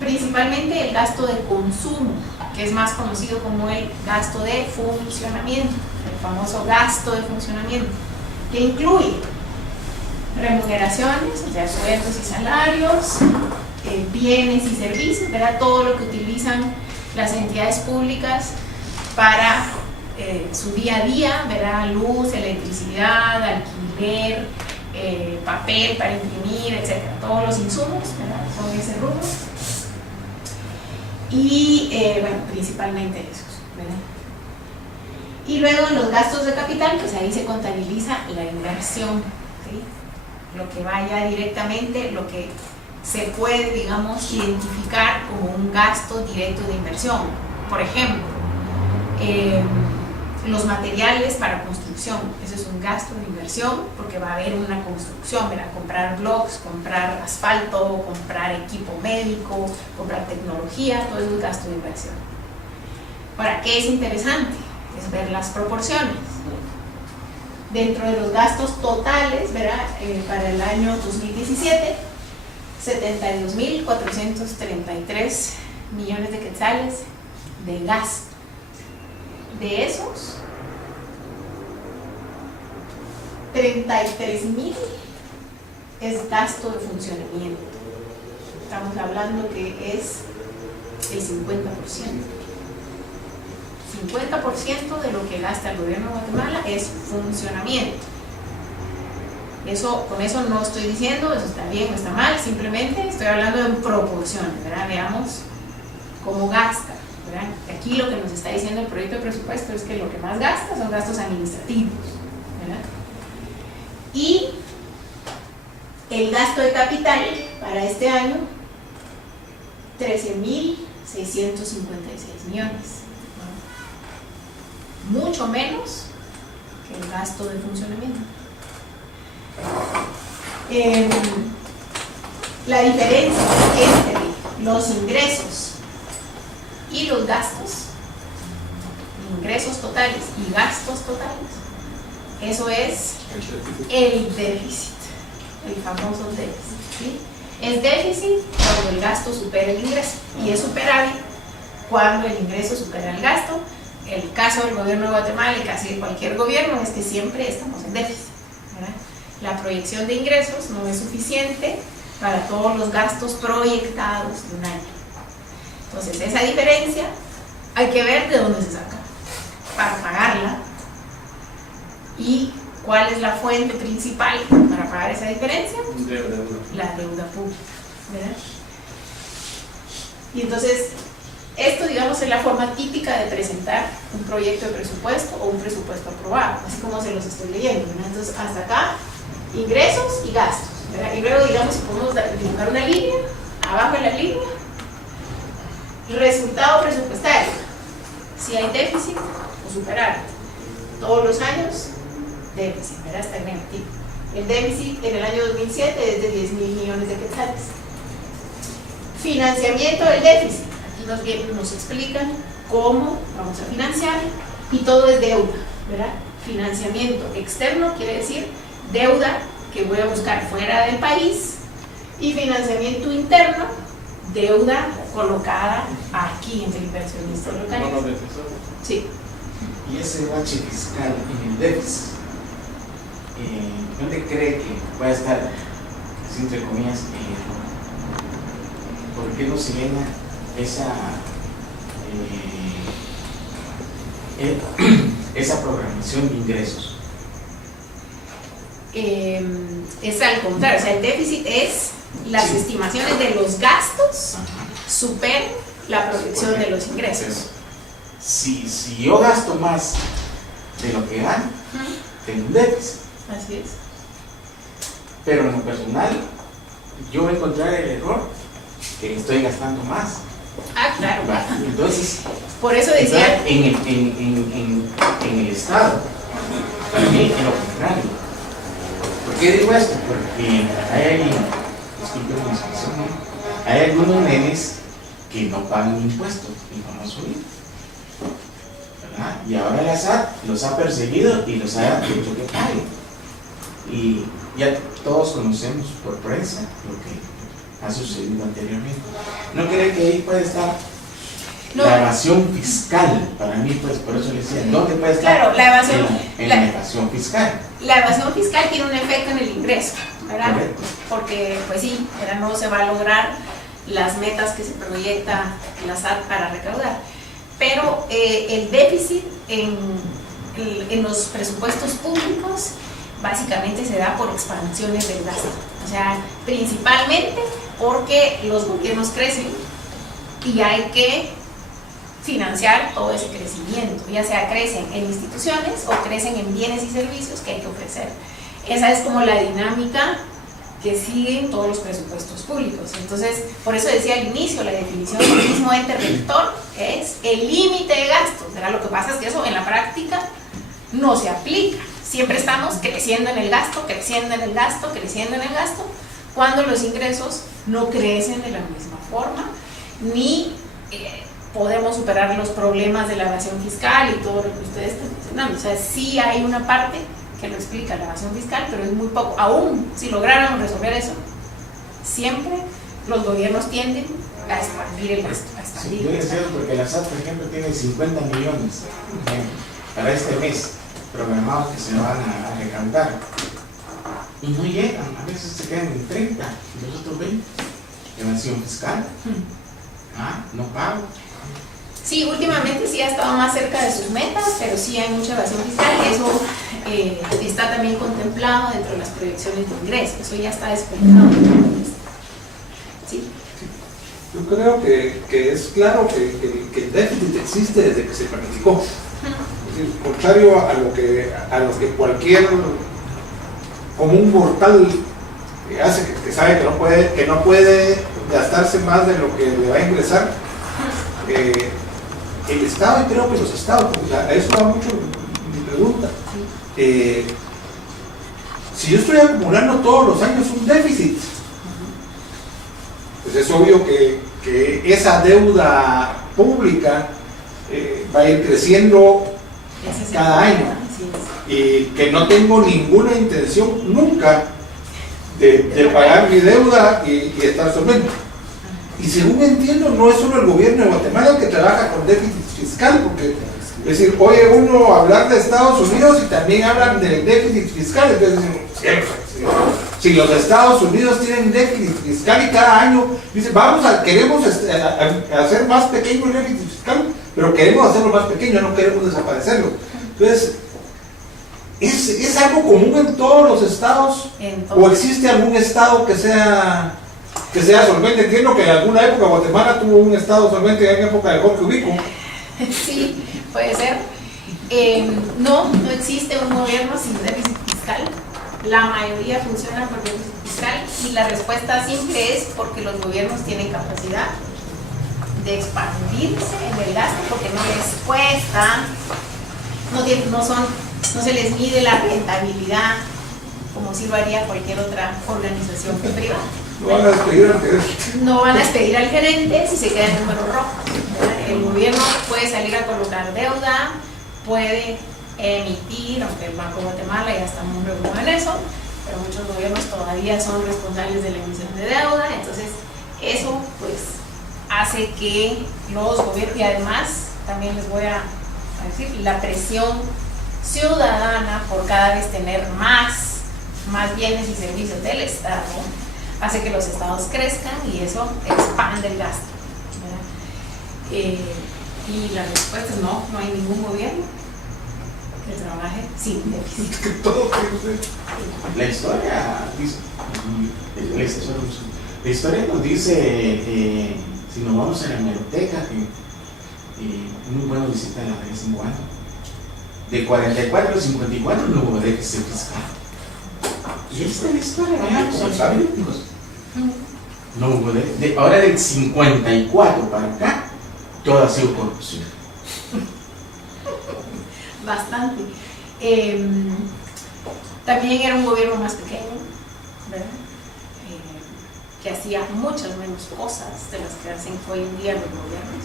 principalmente el gasto de consumo, que es más conocido como el gasto de funcionamiento, el famoso gasto de funcionamiento, que incluye remuneraciones, o sea, sueldos y salarios, bienes y servicios, ¿verdad? Todo lo que utilizan las entidades públicas para su día a día, ¿verdad? Luz, electricidad, alquiler, papel para imprimir, etc. Todos los insumos, ¿verdad? Son ese rubro. Y bueno, principalmente esos, ¿verdad? Y luego en los gastos de capital, pues ahí se contabiliza la inversión, ¿sí? Lo que vaya directamente, lo que se puede, digamos, identificar como un gasto directo de inversión. Por ejemplo, los materiales para construcción, eso es un gasto de inversión porque va a haber una construcción, ¿verdad? Comprar blocks, comprar asfalto, comprar equipo médico, comprar tecnología, todo eso es gasto de inversión. Ahora, ¿qué es interesante? Es ver las proporciones. Dentro de los gastos totales, ¿verdad? Para el año 2017, 72.433 millones de quetzales de gasto. De esos, 33.000 es gasto de funcionamiento. Estamos hablando que es el 50%. 50% de lo que gasta el gobierno de Guatemala es funcionamiento. Con eso no estoy diciendo eso está bien o está mal, simplemente estoy hablando en proporciones, ¿verdad? Veamos cómo gasta, ¿verdad? Aquí lo que nos está diciendo el proyecto de presupuesto es que lo que más gasta son gastos administrativos, ¿verdad? Y el gasto de capital para este año, 13.656 millones. Mucho menos que el gasto de funcionamiento. La diferencia entre los ingresos y los gastos, ingresos totales y gastos totales, eso es el déficit, el famoso déficit, ¿sí? Es déficit cuando el gasto supera el ingreso y es superávit cuando el ingreso supera el gasto. El caso del gobierno de Guatemala y casi de cualquier gobierno es que siempre estamos en déficit, ¿verdad? La proyección de ingresos no es suficiente para todos los gastos proyectados de un año. Entonces, esa diferencia hay que ver de dónde se saca para pagarla y cuál es la fuente principal para pagar esa diferencia. La deuda pública, ¿verdad? Y entonces, esto, digamos, es la forma típica de presentar un proyecto de presupuesto o un presupuesto aprobado, así como se los estoy leyendo, ¿verdad? Entonces, hasta acá, ingresos y gastos, ¿verdad? Y luego, digamos, podemos dibujar una línea, abajo de la línea, resultado presupuestario, si hay déficit o superávit. Todos los años, déficit, ¿verdad? Está en negativo. El déficit en el año 2007 es de 10.000 millones de quetzales. Financiamiento del déficit. Nos explican cómo vamos a financiar y todo es deuda, ¿verdad? Financiamiento externo quiere decir deuda que voy a buscar fuera del país y financiamiento interno, deuda colocada aquí entre inversionistas locales. Sí. Y ese bache fiscal en el déficit, ¿dónde cree que va a estar, así entre comillas, por qué no se llena esa programación de ingresos? Es al contrario, o sea, el déficit es las estimaciones de los gastos superan la proyección de los ingresos. Si yo gasto más de lo que gano, tengo un déficit. Así es. Pero en lo personal, yo voy a encontrar el error que estoy gastando más. Ah, claro. Entonces, por eso decía en el Estado, también en lo contrario. ¿Por qué digo esto? Porque hay algunos nenes que no pagan impuestos y no han subido, ¿verdad? Y ahora la SAT los ha perseguido y los ha hecho que paguen. Y ya todos conocemos por prensa lo que ha sucedido anteriormente. ¿No cree que ahí puede estar la evasión fiscal? Para mí, pues, por eso le decía, ¿dónde puede estar? Claro, la evasión, la evasión fiscal. La evasión fiscal tiene un efecto en el ingreso, ¿verdad? Correcto. Porque, pues sí, no se va a lograr las metas que se proyecta la SAT para recaudar. Pero el déficit en los presupuestos públicos básicamente se da por expansiones del gasto. O sea, principalmente porque los gobiernos crecen y hay que financiar todo ese crecimiento, ya sea crecen en instituciones o crecen en bienes y servicios que hay que ofrecer. Esa es como la dinámica que siguen todos los presupuestos públicos. Entonces, por eso decía al inicio, la definición del mismo ente rector es el límite de gastos. ¿Verdad? Lo que pasa es que eso en la práctica no se aplica. Siempre estamos creciendo en el gasto, creciendo en el gasto, creciendo en el gasto, cuando los ingresos no crecen de la misma forma, ni podemos superar los problemas de la evasión fiscal y todo lo que ustedes están mencionando. O sea, sí hay una parte que que lo explica la evasión fiscal, pero es muy poco. Aún si lográramos resolver eso, siempre los gobiernos tienden a expandir el gasto. Sí, yo decía, porque la SAT, por ejemplo, tiene 50 millones para este mes programados que se van a recaudar. Y no llegan, a veces se quedan en 30, y los otros 20. Evasión fiscal. No pago. Sí, últimamente sí ha estado más cerca de sus metas, pero sí hay mucha evasión fiscal. Eso está también contemplado dentro de las proyecciones de ingresos. Eso ya está desplegado. Sí. Yo creo que es claro que el déficit existe desde que se planificó. Es decir, contrario a lo que cualquier común mortal hace, que sabe que no puede gastarse más de lo que le va a ingresar. El Estado, y creo que los Estados, porque a eso va mucho mi pregunta. Si yo estoy acumulando todos los años un déficit, pues es obvio que esa deuda pública va a ir creciendo cada año, y que no tengo ninguna intención nunca de pagar mi deuda y estar solvente. Y según entiendo, no es solo el gobierno de Guatemala el que trabaja con déficit fiscal, porque es decir, oye uno hablar de Estados Unidos y también hablan del déficit fiscal. Entonces, si los Estados Unidos tienen déficit fiscal y cada año dicen, queremos hacer más pequeño el déficit fiscal, pero queremos hacerlo más pequeño, no queremos desaparecerlo. Entonces, ¿es algo común en todos los estados? ¿O existe algún estado que sea solvente? Entiendo que en alguna época Guatemala tuvo un estado solvente en época de Jorge Ubico. Sí, puede ser. No existe un gobierno sin déficit fiscal. La mayoría funciona por déficit fiscal, y la respuesta simple es porque los gobiernos tienen capacidad de expandirse en el gasto, porque no les cuesta, no se les mide la rentabilidad como si lo haría cualquier otra organización privada. No van a despedir al gerente. No van a despedir al gerente si se queda en número rojo. El gobierno puede salir a colocar deuda, puede emitir, aunque el Banco de Guatemala ya está muy regulado en eso, pero muchos gobiernos todavía son responsables de la emisión de deuda. Entonces eso pues hace que los gobiernos, y además también les voy a decir, la presión ciudadana por cada vez tener más bienes y servicios del Estado hace que los estados crezcan, y eso expande el gasto, y la respuesta es no hay ningún gobierno que trabaje sin déficit. La historia nos dice, si nos vamos a la hemeroteca, que muy bueno visitar la de 5 años. De 44 a 54 no hubo déficit fiscal. Y esta es la historia, no hubo déficit. Ahora del 54 para acá, todo ha sido corrupción. Bastante. También era un gobierno más pequeño, ¿verdad? Que hacía muchas menos cosas de las que hacen hoy en día los gobiernos.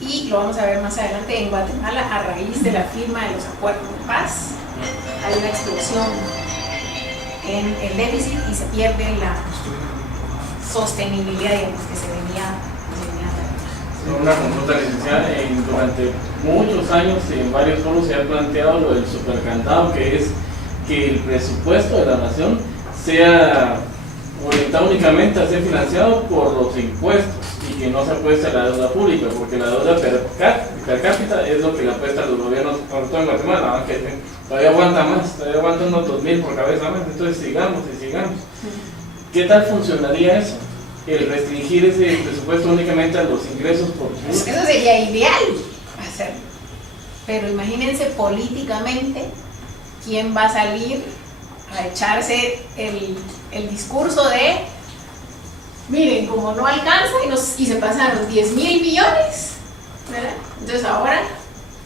Y lo vamos a ver más adelante en Guatemala, a raíz de la firma de los acuerdos de paz, hay una explosión en el déficit y se pierde la sostenibilidad, digamos, que se venía dando. Una consulta, licenciada. Durante muchos años en varios foros se ha planteado lo del supercandado, que es que el presupuesto de la nación sea orientado únicamente a ser financiado por los impuestos y que no se apueste a la deuda pública, porque la deuda per cápita es lo que le apuesta a los gobiernos, sobre todo en Guatemala, aunque todavía aguanta más, todavía aguanta unos 2,000 por cabeza más. Entonces sigamos. ¿Qué tal funcionaría eso? El restringir ese presupuesto únicamente a los ingresos por Eso sería ideal hacerlo, pero imagínense políticamente quién va a salir a echarse el discurso de miren, como no alcanza y se pasaron 10,000 millones, ¿verdad? Entonces ahora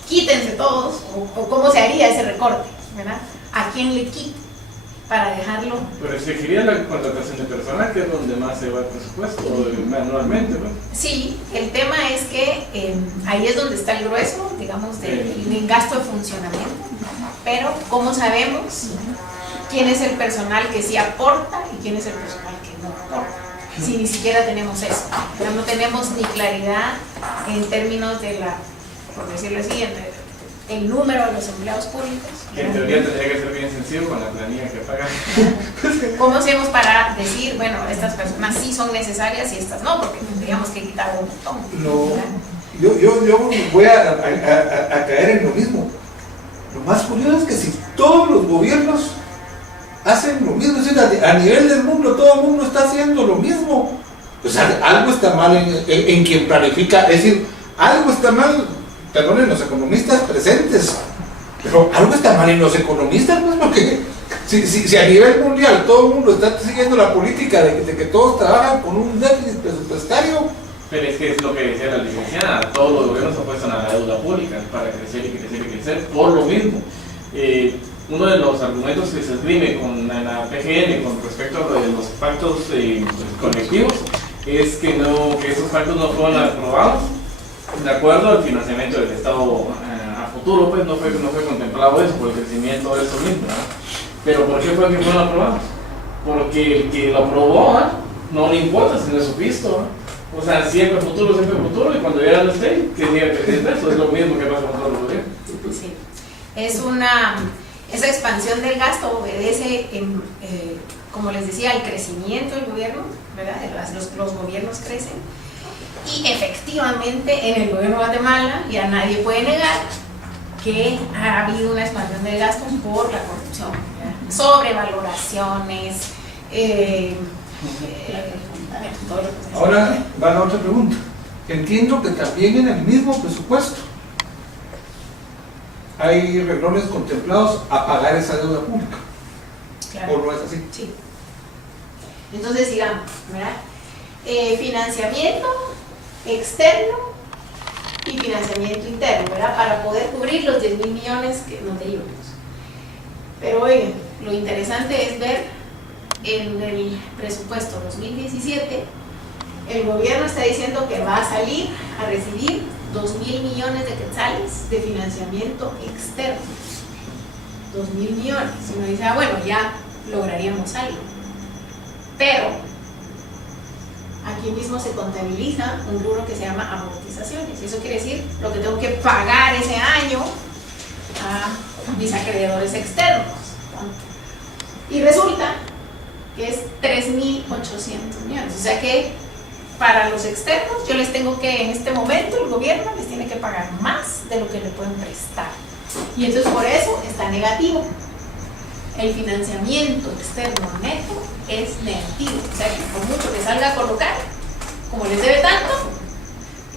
quítense todos, o cómo se haría ese recorte, ¿verdad? ¿A quién le quito para dejarlo? Pero exigiría la contratación de personal, que es donde más se va el presupuesto anualmente, ¿no? Sí, el tema es que ahí es donde está el grueso, digamos, del gasto de funcionamiento. Pero, ¿cómo sabemos quién es el personal que sí aporta y quién es el personal que no aporta? Si ni siquiera tenemos eso, ya no tenemos ni claridad en términos de la, por decirlo así, el número de los empleados públicos. Que en teoría tendría que ser bien sencillo con la planilla que pagan. ¿Cómo hacemos para decir, bueno, estas personas sí son necesarias y estas no? Porque tendríamos que quitar un montón. Yo voy a caer en lo mismo. Lo más curioso es que si todos los gobiernos hacen lo mismo, es decir, a nivel del mundo, todo el mundo está haciendo lo mismo, pues algo está mal en quien planifica, es decir, algo está mal, perdonen los economistas presentes, pero algo está mal en los economistas, pues, porque si a nivel mundial todo el mundo está siguiendo la política de que todos trabajan con un déficit presupuestario. Pero es que es lo que decía la licenciada, todos los gobiernos se apuestan a la deuda pública para crecer y crecer y crecer, por lo mismo. Uno de los argumentos que se esgrime con la PGN con respecto a los pactos colectivos es que esos pactos no fueron aprobados de acuerdo al financiamiento del Estado a futuro, pues no fue contemplado eso por el crecimiento de eso mismo, ¿no? Pero ¿por qué fue que fueron aprobados? Porque el que lo aprobó no le importa si no es su pisto, ¿no? O sea, siempre futuro, y cuando ya no esté, que diga que es eso, es lo mismo que pasa con todos los gobiernos. Sí. Esa expansión del gasto obedece, como les decía, al crecimiento del gobierno, ¿verdad? Los gobiernos crecen. Y efectivamente en el gobierno de Guatemala ya nadie puede negar que ha habido una expansión del gasto por la corrupción, ¿verdad? Sobrevaloraciones, Ahora va la otra pregunta. Entiendo que también en el mismo presupuesto hay renglones contemplados a pagar esa deuda pública. Claro. ¿O no es así? Sí. Entonces, digamos, ¿verdad? Financiamiento externo y financiamiento interno, ¿verdad? Para poder cubrir los 10.000 millones que nos debíamos. Pero oigan, lo interesante es ver en el presupuesto 2017, el gobierno está diciendo que va a salir a recibir 2.000 millones de quetzales de financiamiento externo. 2.000 millones. Y uno dice, bueno, ya lograríamos algo. Pero aquí mismo se contabiliza un rubro que se llama amortizaciones. Eso quiere decir lo que tengo que pagar ese año a mis acreedores externos. Y resulta que es 3.800 millones. O sea que para los externos yo les tengo que, en este momento el gobierno les tiene que pagar más de lo que le pueden prestar. Y entonces por eso está negativo. El financiamiento externo neto es negativo. O sea que por mucho que salga a colocar, como les debe tanto,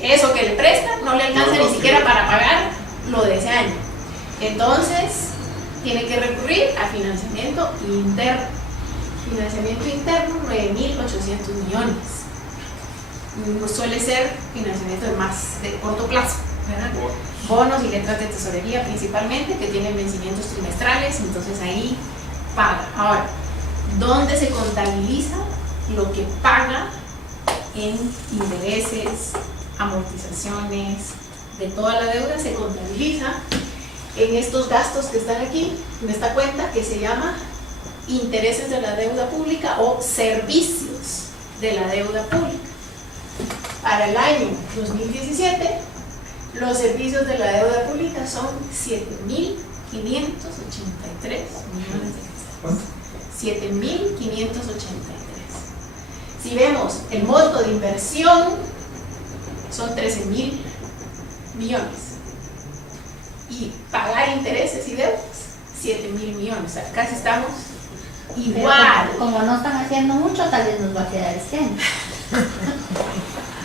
eso que le prestan no le alcanza ni siquiera para pagar lo de ese año. Entonces tiene que recurrir a financiamiento interno. Financiamiento interno, 9.800 millones. Suele ser financiamiento de corto plazo, ¿verdad? Bonos y letras de tesorería principalmente, que tienen vencimientos trimestrales, entonces ahí paga. Ahora, ¿dónde se contabiliza lo que paga en intereses, amortizaciones, de toda la deuda? Se contabiliza en estos gastos que están aquí, en esta cuenta que se llama intereses de la deuda pública o servicios de la deuda pública. Para el año 2017, los servicios de la deuda pública son 7.583 millones de quetzales. 7.583. Si vemos el monto de inversión, son 13.000 millones. Y pagar intereses y deudas, 7.000 millones. O sea, casi estamos igual. Como no están haciendo mucho, tal vez nos va a quedar este año.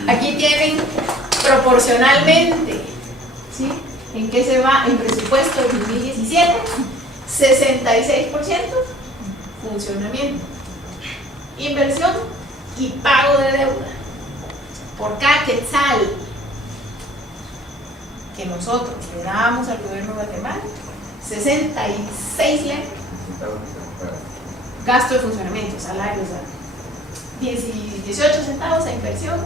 Aquí tienen proporcionalmente, ¿sí? ¿En qué se va el presupuesto de 2017? 66% funcionamiento, inversión y pago de deuda. Por cada quetzal que nosotros le damos al gobierno de Guatemala, 66 lempiras. Gasto de funcionamiento, salarios, 18 centavos a inversión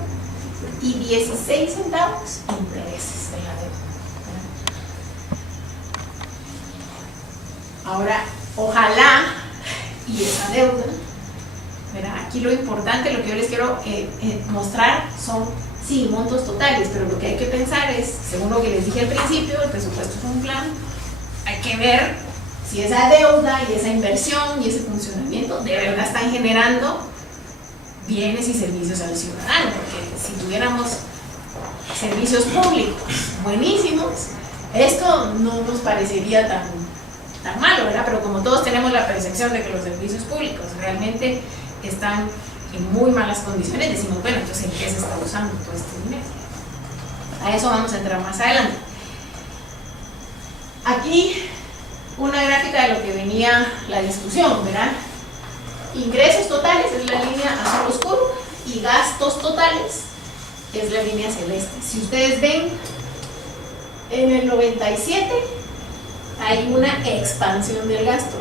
y 16 centavos intereses de la deuda. Ahora, ojalá, y esa deuda, ¿verdad? Aquí lo importante, lo que yo les quiero mostrar son, sí, montos totales, pero lo que hay que pensar es, según lo que les dije al principio, el presupuesto es un plan, hay que ver si esa deuda y esa inversión y ese funcionamiento de verdad están generando bienes y servicios al ciudadano, porque si tuviéramos servicios públicos buenísimos, esto no nos parecería tan malo, ¿verdad? Pero como todos tenemos la percepción de que los servicios públicos realmente están en muy malas condiciones, decimos, bueno, entonces ¿en qué se está usando todo este dinero? A eso vamos a entrar más adelante. Aquí una gráfica de lo que venía la discusión, ¿verdad? Ingresos totales es la línea azul oscuro y gastos totales es la línea celeste. Si ustedes ven, en el 97 hay una expansión del gasto.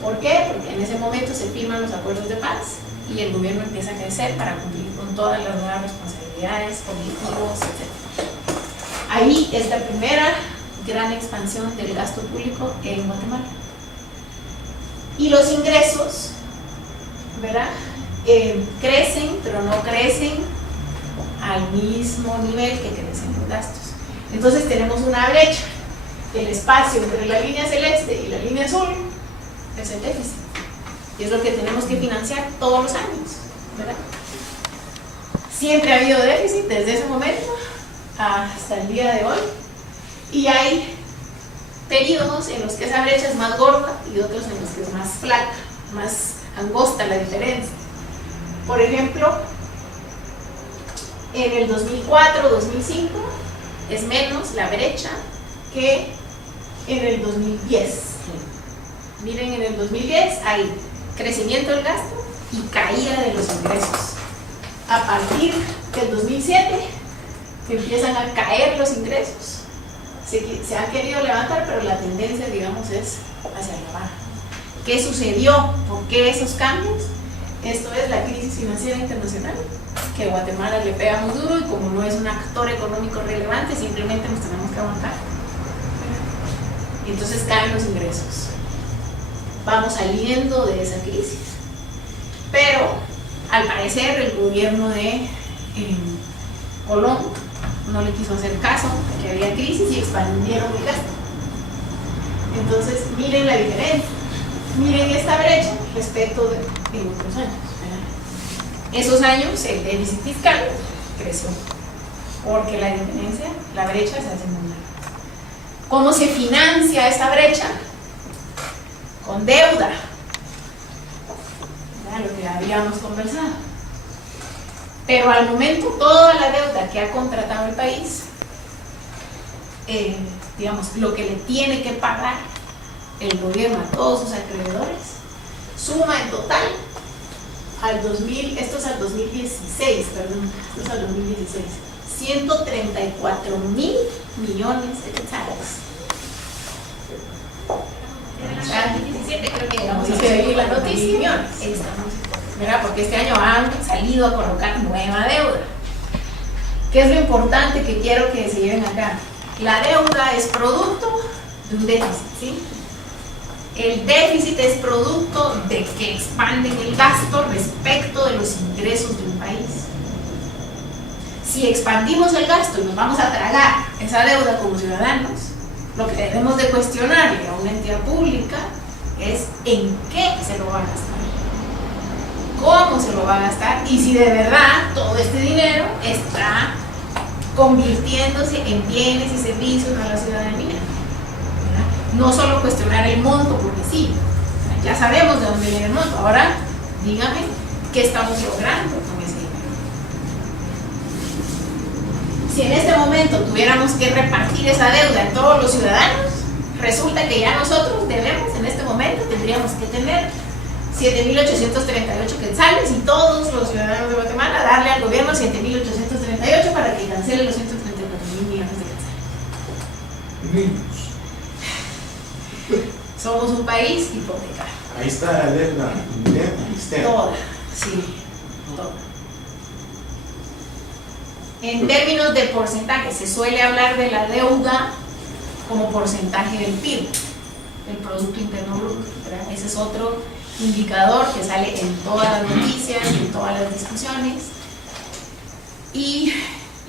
¿Por qué? Porque en ese momento se firman los acuerdos de paz y el gobierno empieza a crecer para cumplir con todas las nuevas responsabilidades, objetivos, etc. Ahí es la primera gran expansión del gasto público en Guatemala. Y los ingresos, ¿verdad? Crecen, pero no crecen al mismo nivel que crecen los gastos. Entonces tenemos una brecha. El espacio entre la línea celeste y la línea azul es el déficit. Y es lo que tenemos que financiar todos los años, ¿verdad? Siempre ha habido déficit desde ese momento hasta el día de hoy. Y hay periodos en los que esa brecha es más gorda y otros en los que es más flaca, más angosta la diferencia. Por ejemplo, en el 2004-2005 es menos la brecha que en el 2010. Miren, en el 2010 hay crecimiento del gasto y caída de los ingresos. A partir del 2007 empiezan a caer los ingresos. Se han querido levantar, pero la tendencia, digamos, es hacia la baja. ¿Qué sucedió? ¿Por qué esos cambios? Esto es la crisis financiera internacional, que a Guatemala le pega muy duro y como no es un actor económico relevante, simplemente nos tenemos que aguantar. Y entonces caen los ingresos. Vamos saliendo de esa crisis. Pero, al parecer, el gobierno de Colón no le quiso hacer caso, que había crisis y expandieron el gasto. Entonces, miren la diferencia. Miren esta brecha respecto de otros años, ¿verdad? Esos años el déficit fiscal creció, porque la diferencia, la brecha se hace muy larga. ¿Cómo se financia esa brecha? Con deuda, ¿verdad? Lo que habíamos conversado. Pero al momento toda la deuda que ha contratado el país, digamos, lo que le tiene que pagar el gobierno a todos sus acreedores, suma en total al 2000, esto es al 2016, perdón, esto es al 2016, 134 mil millones de quetzales. En el 2017 creo que llegamos a seguir la noticia, ¿verdad? Porque este año han salido a colocar nueva deuda. ¿Qué es lo importante que quiero que se lleven acá? La deuda es producto de un déficit, ¿sí? El déficit es producto de que expanden el gasto respecto de los ingresos de un país. Si expandimos el gasto y nos vamos a tragar esa deuda como ciudadanos, lo que debemos de cuestionarle a una entidad pública es en qué se lo va a gastar, cómo se lo va a gastar y si de verdad todo este dinero está convirtiéndose en bienes y servicios a la ciudadanía. No solo cuestionar el monto, porque sí, ya sabemos de dónde viene el monto. Ahora, dígame, ¿qué estamos logrando con ese dinero? Si en este momento tuviéramos que repartir esa deuda en todos los ciudadanos, resulta que ya nosotros debemos, en este momento, tendríamos que tener 7.838 quetzales y todos los ciudadanos de Guatemala darle al gobierno 7.838 para que cancele los 134.000 millones de quetzales. Somos un país hipotecario. Ahí está la deuda externa. Toda, sí, toda. En términos de porcentaje, se suele hablar de la deuda como porcentaje del PIB. el Producto Interno Bruto, ¿verdad? Ese es otro indicador que sale en todas las noticias y en todas las discusiones. Y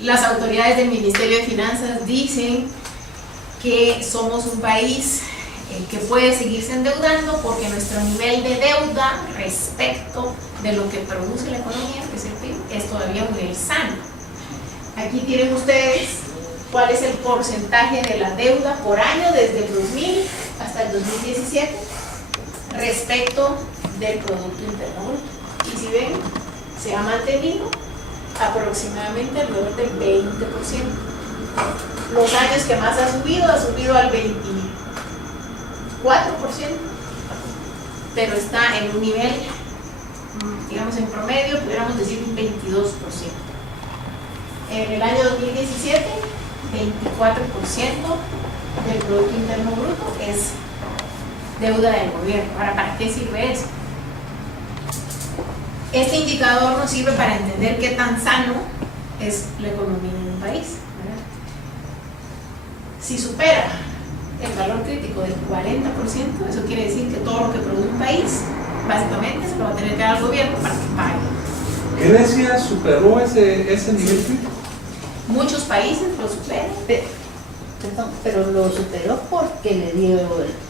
las autoridades del Ministerio de Finanzas dicen que somos un país que puede seguirse endeudando porque nuestro nivel de deuda respecto de lo que produce la economía, que es el PIB, es todavía un nivel sano. Aquí tienen ustedes cuál es el porcentaje de la deuda por año desde el 2000 hasta el 2017 respecto del Producto Interno Bruto. Y si ven, se ha mantenido aproximadamente alrededor del 20%. Los años que más ha subido al 24%, pero está en un nivel, digamos en promedio, pudiéramos decir un 22%. En el año 2017, 24% del Producto Interno Bruto es deuda del gobierno. Ahora, ¿para qué sirve eso? Este indicador nos sirve para entender qué tan sano es la economía en un país, ¿verdad? Si supera el valor crítico del 40%, eso quiere decir que todo lo que produce un país, básicamente, se lo va a tener que dar al gobierno para que pague. ¿Grecia superó ese nivel crítico? Muchos países lo superan. Pero lo superó porque le dio,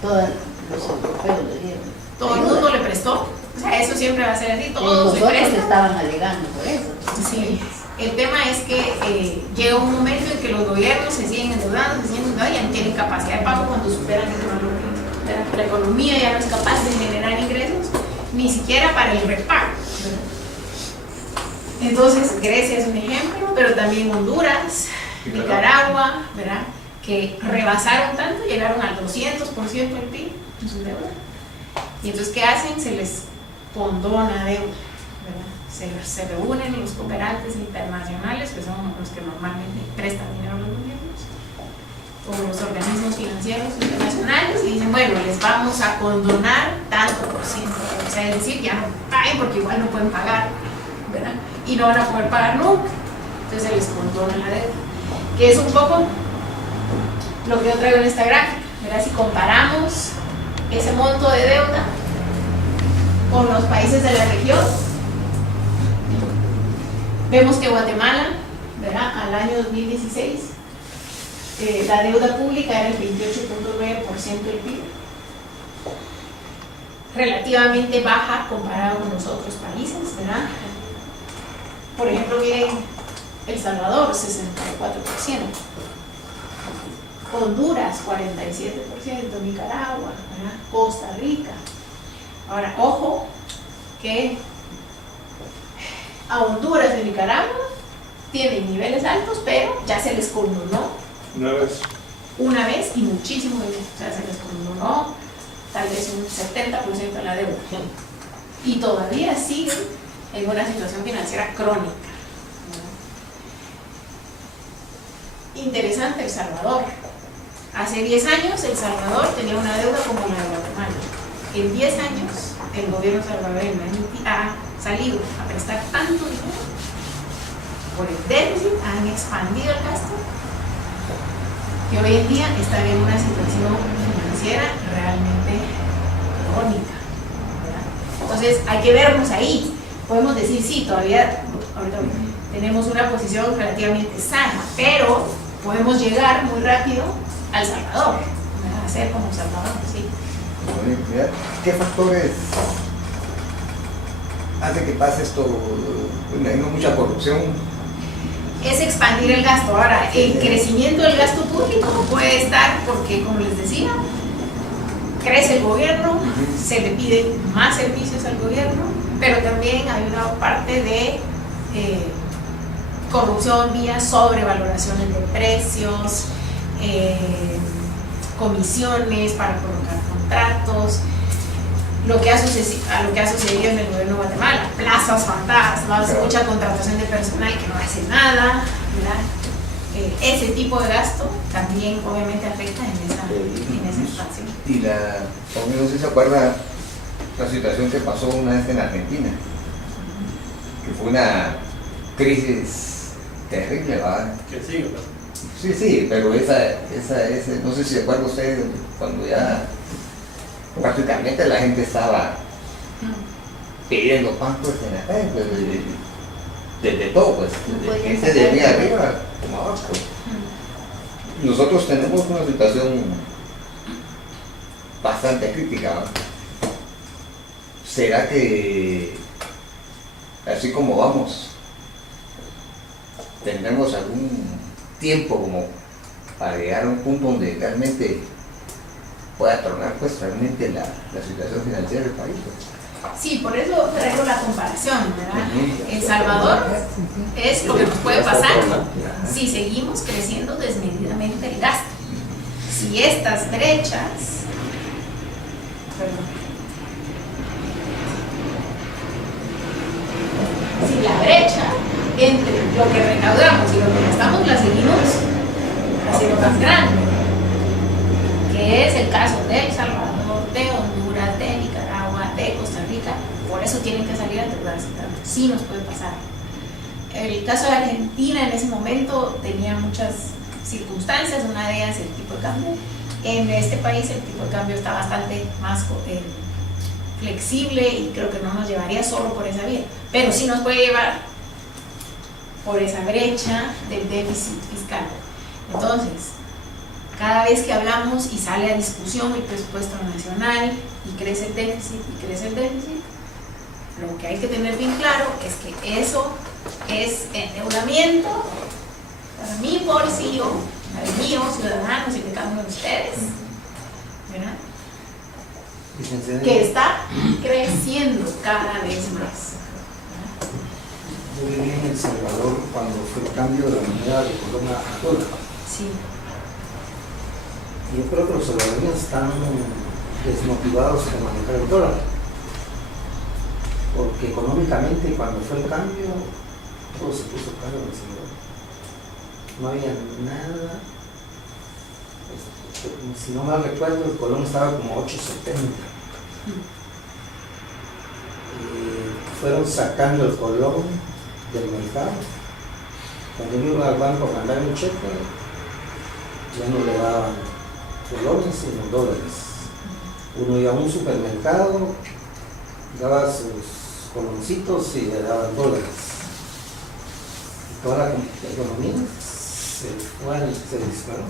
todos los europeos le dieron. Todo el mundo le prestó. O sea, eso siempre va a ser así. Todos le Nosotros prestan. estaban alegando por eso. Sí. El tema es que llega un momento en que los gobiernos se siguen endeudando, ya no tienen capacidad de pago cuando superan ese valor crítico. La economía ya no es capaz de generar ingresos, ni siquiera para el repago. Entonces, Grecia es un ejemplo, pero también Honduras, Nicaragua, ¿verdad? Que rebasaron tanto, llegaron al 200% del PIB en su deuda. Y entonces, ¿qué hacen? Se les condona deuda, ¿verdad? Se reúnen los cooperantes internacionales, que son los que normalmente prestan dinero a los gobiernos, o los organismos financieros internacionales, y dicen, bueno, les vamos a condonar tanto por ciento. O sea, es decir, ya no paguen porque igual no pueden pagar, ¿verdad? Y no van a poder pagar nunca. Entonces se les condona la deuda, que es un poco lo que yo traigo en esta gráfica, ¿verdad? Si comparamos ese monto de deuda con los países de la región, vemos que Guatemala, ¿verdad? Al año 2016, la deuda pública era el 28.9% del PIB, relativamente baja comparado con los otros países, ¿verdad? Por ejemplo, miren, El Salvador, 64%, Honduras, 47%, Nicaragua, ¿verdad? Costa Rica. Ahora, ojo, que a Honduras y Nicaragua tienen niveles altos, pero ya se les condonó una vez y muchísimo dinero. O sea, se les condonó tal vez un 70% de la deuda. Y todavía siguen en una situación financiera crónica. Interesante El Salvador. Hace 10 años El Salvador tenía una deuda como la de Guatemala. En 10 años el gobierno salvadoreño ha salido a prestar tanto dinero por el déficit, han expandido el gasto, que hoy en día están en una situación financiera realmente crónica, ¿verdad? Entonces hay que vernos ahí. Podemos decir, sí, todavía ahorita tenemos una posición relativamente sana, pero podemos llegar muy rápido al Salvador, ¿verdad? A ser como Salvador, sí. ¿Qué factores hace que pase esto? Hay mucha corrupción. Es expandir el gasto. Ahora, el crecimiento del gasto público puede estar porque, como les decía, crece el gobierno, se le piden más servicios al gobierno, pero también hay una parte de corrupción vía sobrevaloraciones de precios, comisiones para colocar contratos, lo que ha sucedido en el gobierno de Guatemala, plazas fantasmas, mucha contratación de personal que no hace nada, ¿verdad? Ese tipo de gasto también obviamente afecta en esa expansión. Y no sé si se acuerda la situación que pasó una vez en Argentina, que fue una crisis terrible, ¿verdad? Que sí, ¿verdad? Sí, pero esa no sé si se acuerda usted cuando ya prácticamente la gente estaba pidiendo pan pues en la calle, pues, desde todo, pues, desde gente de allá arriba como abajo. Nosotros tenemos una situación bastante crítica, ¿no? ¿Será que así como vamos, tendremos algún tiempo como para llegar a un punto donde realmente pueda tornar pues realmente la situación financiera del país? Sí, por eso traigo la comparación, ¿verdad? El Salvador es lo que nos puede pasar si seguimos creciendo desmedidamente el gasto. Si estas brechas, si la brecha entre lo que recaudamos y lo que gastamos la seguimos haciendo tan grande, que es el caso de El Salvador, de Honduras, de Nicaragua, de Costa Rica. Por eso tienen que salir a endeudarse tanto. Sí nos puede pasar. El caso de Argentina en ese momento tenía muchas circunstancias, una de ellas el tipo de cambio. En este país el tipo de cambio está bastante más flexible y creo que no nos llevaría solo por esa vía, pero sí nos puede llevar por esa brecha del déficit fiscal. Entonces, cada vez que hablamos y sale a discusión el presupuesto nacional y crece el déficit, lo que hay que tener bien claro es que eso es endeudamiento para mi bolsillo, para el mío, ciudadanos y de cada uno de ustedes, ¿verdad? Que está creciendo cada vez más. Yo viví en El Salvador cuando fue el cambio de la moneda de colón a dólar. Sí. Yo creo que los salvadoreños están desmotivados de manejar el dólar, porque económicamente cuando fue el cambio todo se puso caro en El Salvador. No había nada. Si no mal recuerdo, el colón estaba como 8.70. Fueron sacando el colón del mercado. Cuando yo iba al banco a mandar un cheque, ya no le daban colones sino dólares. Uno iba a un supermercado, daba sus coloncitos y le daban dólares. Y toda la economía se disparó.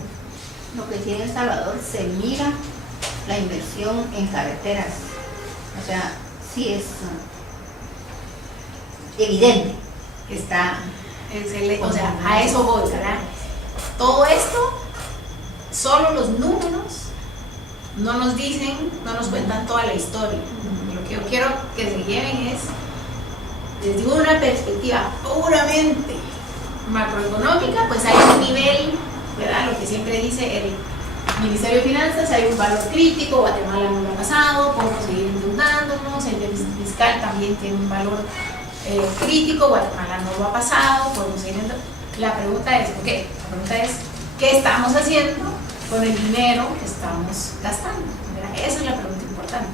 Lo que sí en El Salvador se mira la inversión en carreteras, o sea, sí es evidente que está Excelente. O sea, a eso voy, ¿verdad? Todo esto, solo los números no nos dicen, no nos cuentan toda la historia. Lo que yo quiero que se lleven es desde una perspectiva puramente macroeconómica, pues hay un nivel, ¿verdad? Lo que siempre dice el Ministerio de Finanzas, hay un valor crítico, Guatemala no lo ha pasado, podemos seguir endeudándonos, el déficit fiscal también tiene un valor crítico, Guatemala no lo ha pasado, podemos seguir endeudándonos. La pregunta es, ¿qué estamos haciendo con el dinero que estamos gastando? ¿Verdad? Esa es la pregunta importante.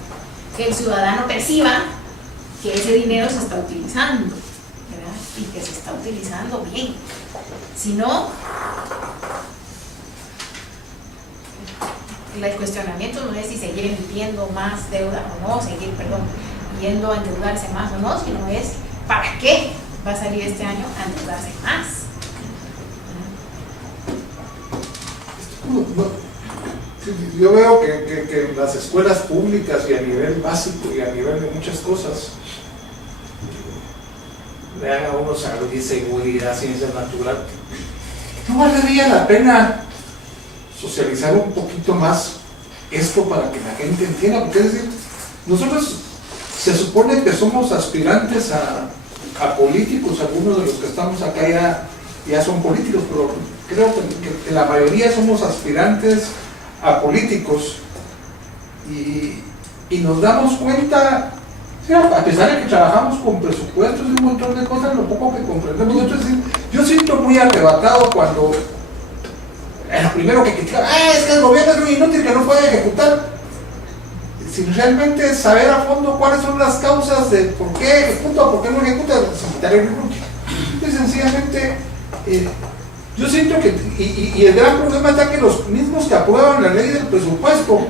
Que el ciudadano perciba que ese dinero se está utilizando, ¿verdad? Y que se está utilizando bien. Si no, el cuestionamiento no es si seguir emitiendo más deuda o no, yendo a endeudarse más o no, sino es ¿para qué va a salir este año a endeudarse más? Yo veo que en las escuelas públicas y a nivel básico y a nivel de muchas cosas le dan a uno salud y seguridad, ciencia natural. ¿No valdría la pena socializar un poquito más esto para que la gente entienda? Porque es decir, nosotros se supone que somos aspirantes a políticos, algunos de los que estamos acá ya son políticos, pero creo que la mayoría somos aspirantes a políticos y nos damos cuenta, a pesar de que trabajamos con presupuestos y un montón de cosas, lo poco que comprendemos. Entonces, yo siento muy arrebatado cuando lo primero que critican, es que el gobierno es muy inútil, que no puede ejecutar, sin realmente saber a fondo cuáles son las causas de por qué ejecuta o por qué no ejecuta, sin quitar el ejecute. Entonces, sencillamente, yo siento que, y el gran problema está que los mismos que aprueban la ley del presupuesto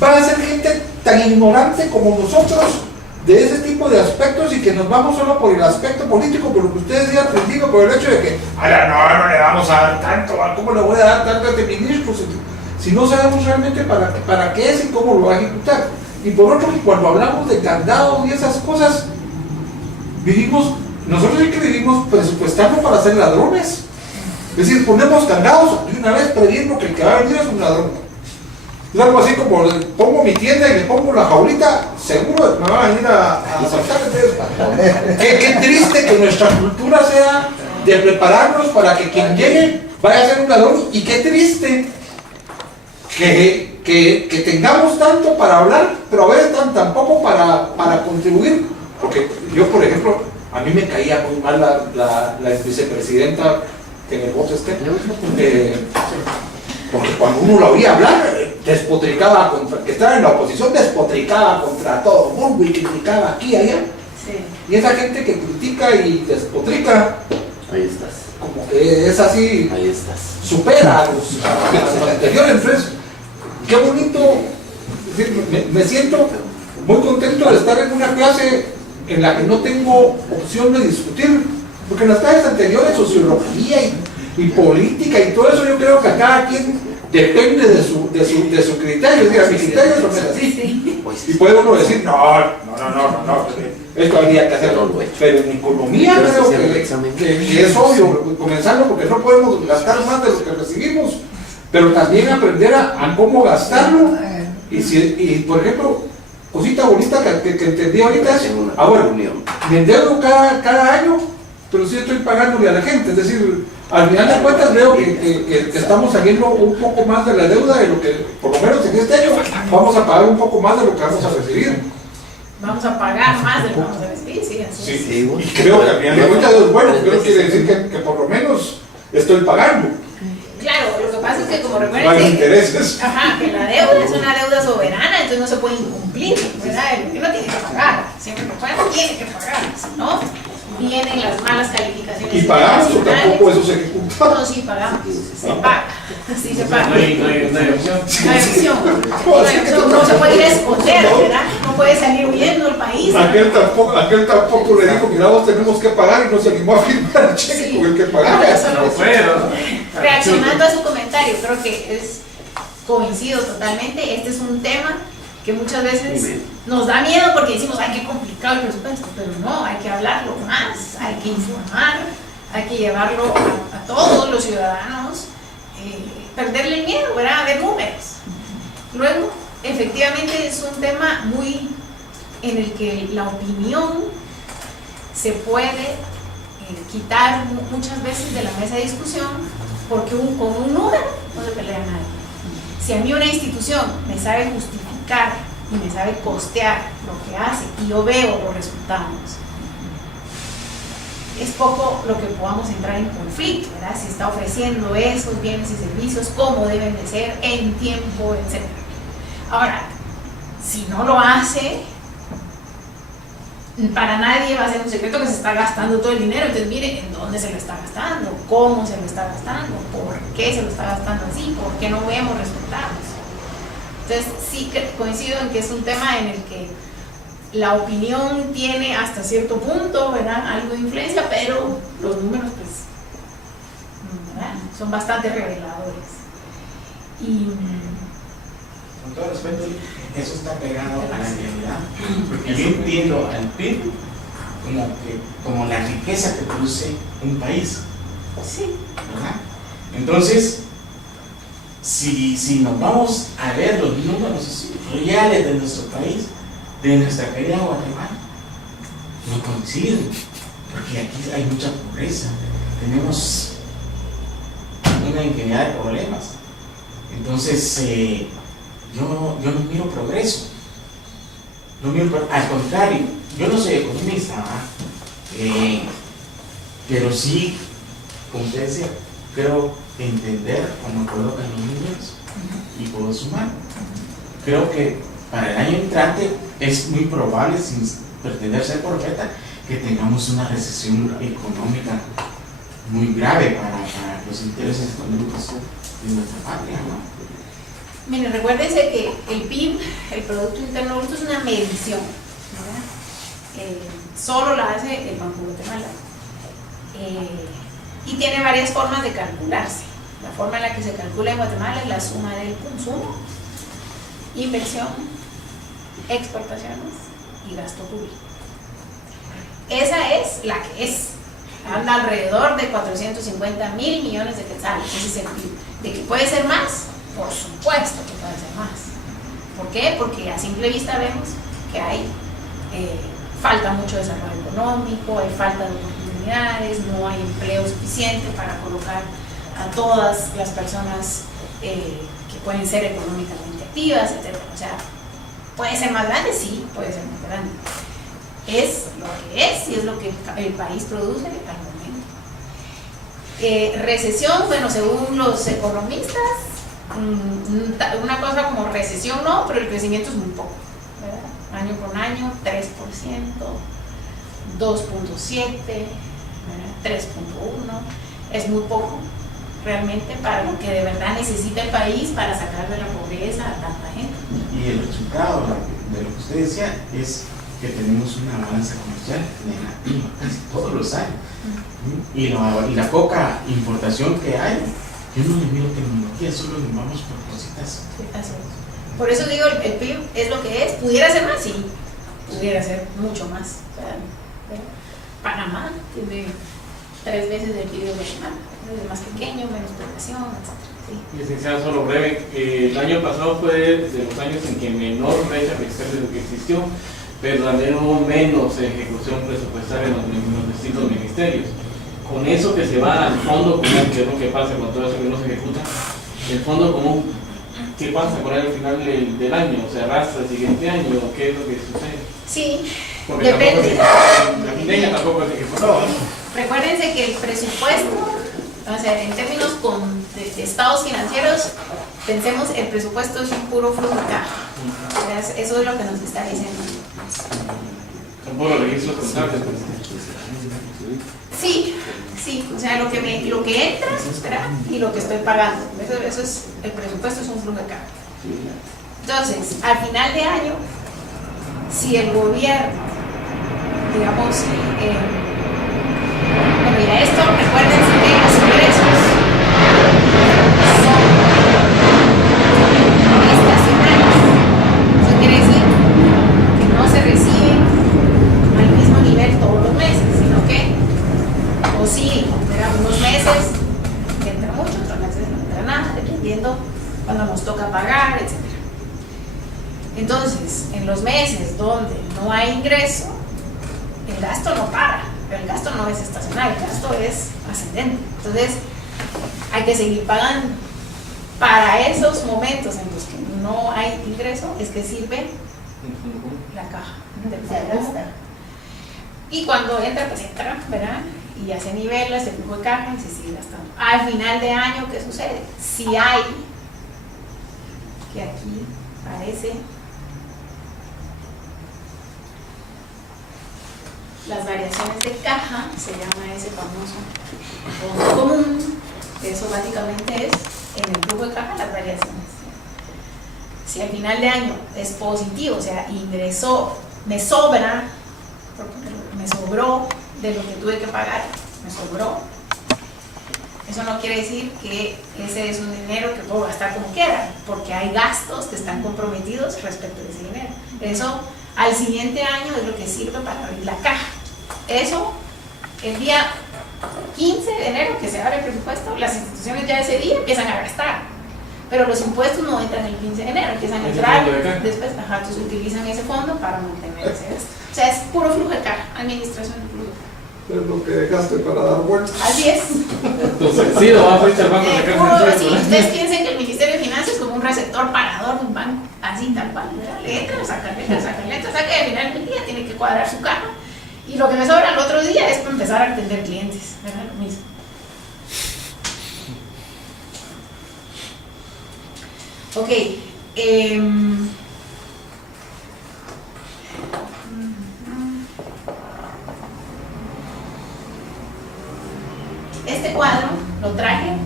van a ser gente tan ignorante como nosotros de ese tipo de aspectos y que nos vamos solo por el aspecto político, por lo que usted decía al principio, por el hecho de que no le vamos a dar tanto, ¿cómo le voy a dar tanto a este ministro? Si no sabemos realmente para qué es y cómo lo va a ejecutar. Y por otro, cuando hablamos de candados y esas cosas, nosotros sí que vivimos presupuestando para ser ladrones. Es decir, ponemos candados de una vez previendo que el que va a venir es un ladrón. Es algo así como pongo mi tienda y le pongo la jaulita, seguro me va a venir a asaltar. Qué triste que nuestra cultura sea de prepararnos para que quien llegue vaya a ser un ladrón, y qué triste que tengamos tanto para hablar, pero a veces tan poco para contribuir. Porque yo, por ejemplo, a mí me caía muy mal la vicepresidenta en el voto porque cuando uno la oía hablar, despotricaba que estaba en la oposición, despotricaba contra todo el mundo y criticaba aquí y allá. Sí. Y esa gente que critica y despotrica, ahí estás. Como que es así, ahí estás. Supera a los anteriores. Entonces, qué bonito, es decir, me siento muy contento de estar en una clase en la que no tengo opción de discutir, porque en las clases anteriores, sociología y política y todo eso, yo creo que a cada quien depende de su criterio. Es decir, a mi criterio no es así. Y puede uno decir, no, esto habría que hacerlo. Pero en economía creo que es obvio, comenzando porque no podemos gastar más de lo que recibimos, pero también aprender a cómo gastarlo. Y por ejemplo, cosita bonita que entendí ahorita es, bueno, me endeudo cada año, pero sí estoy pagándole a la gente. Es decir, al final de cuentas veo que estamos saliendo un poco más de la deuda de lo que, por lo menos en este año, vamos a pagar un poco más de lo que vamos a recibir. Vamos a pagar más de lo que vamos a recibir, sí, así es. Sí, y creo que al final de cuentas es bueno, creo que quiere decir que por lo menos estoy pagando. Claro, lo que pasa es que como No hay recuerden intereses. que la deuda es una deuda soberana, entonces no se puede incumplir, ¿verdad? El que no tiene que pagar, siempre que pueda tiene que pagar, si no, vienen las malas calificaciones. ¿Y pagamos o internacionales. tampoco eso se ejecuta? No, sí pagamos, se paga, sí se paga. No hay opción. No hay opción, no se puede ir a esconder, ¿verdad? No puede salir huyendo del país. Aquel tampoco le dijo, mira, vos tenemos que pagar, y no se animó a firmar el cheque Sí. con el que pagaba. No puedo. Reaccionando a su comentario, creo que coincido totalmente. Este es un tema que muchas veces nos da miedo porque decimos, ay, qué complicado el presupuesto, pero no, hay que hablarlo más, hay que informar, hay que llevarlo a todos los ciudadanos, perderle el miedo, ¿verdad? A ver números. Luego, efectivamente es un tema muy en el que la opinión se puede quitar muchas veces de la mesa de discusión, porque con un número no se pelea nadie. Si a mí una institución me sabe justificar y me sabe costear lo que hace y yo veo los resultados, es poco lo que podamos entrar en conflicto, ¿verdad? Si está ofreciendo esos bienes y servicios, cómo deben de ser, en tiempo, etc. Ahora, si no lo hace, para nadie va a ser un secreto que se está gastando todo el dinero. Entonces mire en dónde se lo está gastando, cómo se lo está gastando, por qué se lo está gastando así, por qué no vemos resultados. Entonces sí coincido en que es un tema en el que la opinión tiene hasta cierto punto, ¿verdad?, algo de influencia, pero los números pues, ¿verdad?, son bastante reveladores. Y con todo respeto, eso está pegado a la realidad, porque yo entiendo al PIB como la riqueza que produce un país, sí, ¿verdad? Entonces, si nos vamos a ver los números reales de nuestro país, de nuestra querida Guatemala, no coinciden, porque aquí hay mucha pobreza, tenemos una infinidad de problemas. Entonces, yo no miro progreso, al contrario, yo no soy economista, pero sí, como usted decía, creo entender cómo colocan los números y puedo sumar. Creo que para el año entrante es muy probable, sin pretender ser profeta, que tengamos una recesión económica muy grave para los intereses económicos de nuestra patria, ¿no? Miren, recuérdense que el PIB, el Producto Interno Bruto, es una medición, ¿verdad? Solo la hace el Banco de Guatemala. Y tiene varias formas de calcularse. La forma en la que se calcula en Guatemala es la suma del consumo, inversión, exportaciones y gasto público. Esa es la que es. Anda alrededor de 450.000 millones de quetzales. Ese es el PIB. ¿De que puede ser más? Por supuesto que puede ser más. ¿Por qué? Porque a simple vista vemos que hay falta mucho desarrollo económico, hay falta de oportunidades, no hay empleo suficiente para colocar a todas las personas que pueden ser económicamente activas, etc. O sea, ¿puede ser más grande? Sí, puede ser más grande. Es lo que es y es lo que el país produce al momento. Recesión, bueno, según los economistas, una cosa como recesión no, pero el crecimiento es muy poco, ¿verdad? Año con año, 3%, 2.7%, 3.1%, es muy poco realmente para lo que de verdad necesita el país para sacar de la pobreza a tanta gente. Y el resultado de lo que usted decía es que tenemos una balanza comercial negativa casi todos los años. Y la poca importación que hay, yo no le miro tecnología, solo le vamos por cositas. Sí, así es. Por eso digo, el PIB es lo que es. ¿Pudiera ser más? Sí, pudiera ser mucho más. O sea, Panamá tiene 3 veces el PIB de Guatemala, es más pequeño, menos población, etc. Sí. Licenciada, solo breve, el año pasado fue de los años en que menor brecha fiscal de lo que existió, pero también hubo menos ejecución presupuestaria en los distintos ministerios. Con eso que se va al fondo común, que es lo que pasa con todo eso que no se ejecuta, el fondo común, ¿qué pasa con él al final del año? ¿Se arrastra al siguiente año? ¿Qué es lo que sucede? Sí, porque depende. La quinteña tampoco es ejecutado. Recuérdense que el presupuesto, o sea, en términos de estados financieros, pensemos el presupuesto es un puro flujo de caja. Eso es lo que nos está diciendo. Son puros registros contables. Sí, sí, o sea, lo que entra, ¿verdad? Y lo que estoy pagando. Eso es, el presupuesto es un flujo de caja. Entonces, al final de año, si el gobierno, digamos, bueno, y a esto recuérdense que los ingresos son estacionales. Eso quiere decir que no se reciben al mismo nivel todos los meses, sino que oscilan, unos meses entra mucho, otros meses no entra nada, dependiendo cuando nos toca pagar, etc. Entonces, en los meses donde no hay ingreso, el gasto no para, pero el gasto no es estacional, el gasto es ascendente. Entonces, hay que seguir pagando. Para esos momentos en los que no hay ingreso, es que sirve la caja del fondo. Y cuando entra, pues entra, ¿verdad? Y ya se nivela, se flujo de caja y se sigue gastando. Al final de año, ¿qué sucede? Si hay, que aquí parece, las variaciones de caja, se llama ese famoso fondo común, que eso básicamente es en el flujo de caja las variaciones. Si al final de año es positivo, o sea, ingresó, me sobró de lo que tuve que pagar, me sobró. Eso no quiere decir que ese es un dinero que puedo gastar como quiera, porque hay gastos que están comprometidos respecto a ese dinero. Eso al siguiente año es lo que sirve para abrir la caja. Eso, el día 15 de enero que se abre el presupuesto, las instituciones ya ese día empiezan a gastar, pero los impuestos no entran el 15 de enero, empiezan a entrar después, entonces utilizan ese fondo para mantener ese gasto. O sea, es puro flujo de caja, administración de flujo. Es lo que dejaste para dar vueltas. Así es. Entonces, sí, lo vas a echar banco de sacar. Sí, ustedes piensen que el Ministerio de Finanzas es como un receptor pagador de un banco, así tal cual, ¿verdad? Le entra, saca, le entra, saca, le entra, saca, y al final del día tiene que cuadrar su caja. Y lo que me sobra el otro día es para empezar a atender clientes, ¿verdad? Lo mismo. Ok. Este cuadro lo traje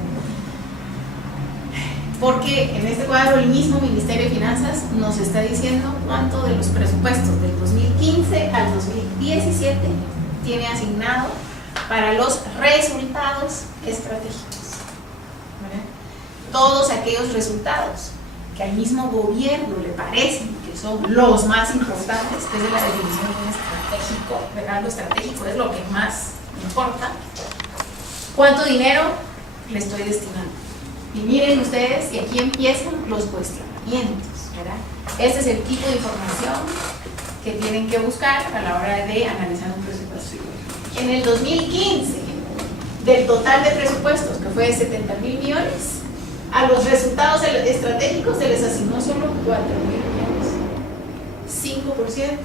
porque en este cuadro el mismo Ministerio de Finanzas nos está diciendo cuánto de los presupuestos del 2015 al 2017 tiene asignado para los resultados estratégicos, ¿verdad? Todos aquellos resultados que al mismo gobierno le parecen que son los más importantes, que es la definición de un estratégico, ¿verdad? Lo estratégico es lo que más importa. ¿Cuánto dinero le estoy destinando? Y miren ustedes que aquí empiezan los cuestionamientos, ¿verdad? Este es el tipo de información que tienen que buscar a la hora de analizar un presupuesto. En el 2015, del total de presupuestos, que fue de 70.000 millones, a los resultados estratégicos se les asignó solo 4.000 millones. 5%,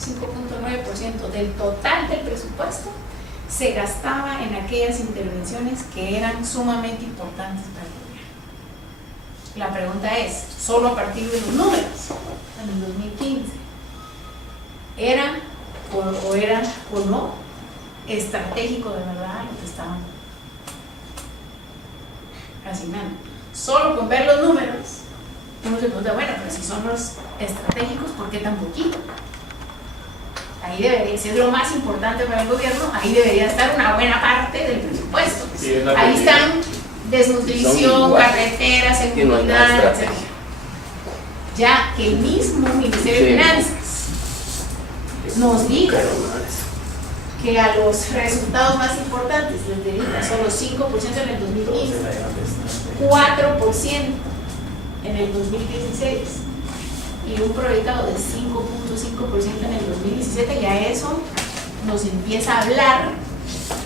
5.9% del total del presupuesto se gastaba en aquellas intervenciones que eran sumamente importantes para el gobierno. La pregunta es, solo a partir de los números, en el 2015, ¿era o no estratégico de verdad lo que estaban asignando? Solo con ver los números, uno se pregunta, bueno, pero si son los estratégicos, ¿por qué tan poquito? Ahí debería, si es lo más importante para el gobierno, ahí debería estar una buena parte del presupuesto. Sí, ahí están desnutrición, carreteras, seguridad, etc. Ya que el mismo Ministerio de Finanzas nos diga que a los resultados más importantes les dedica solo 5% en el 2015, 4% en el 2016 y un proyectado de 5.5% en el 2017, ya eso nos empieza a hablar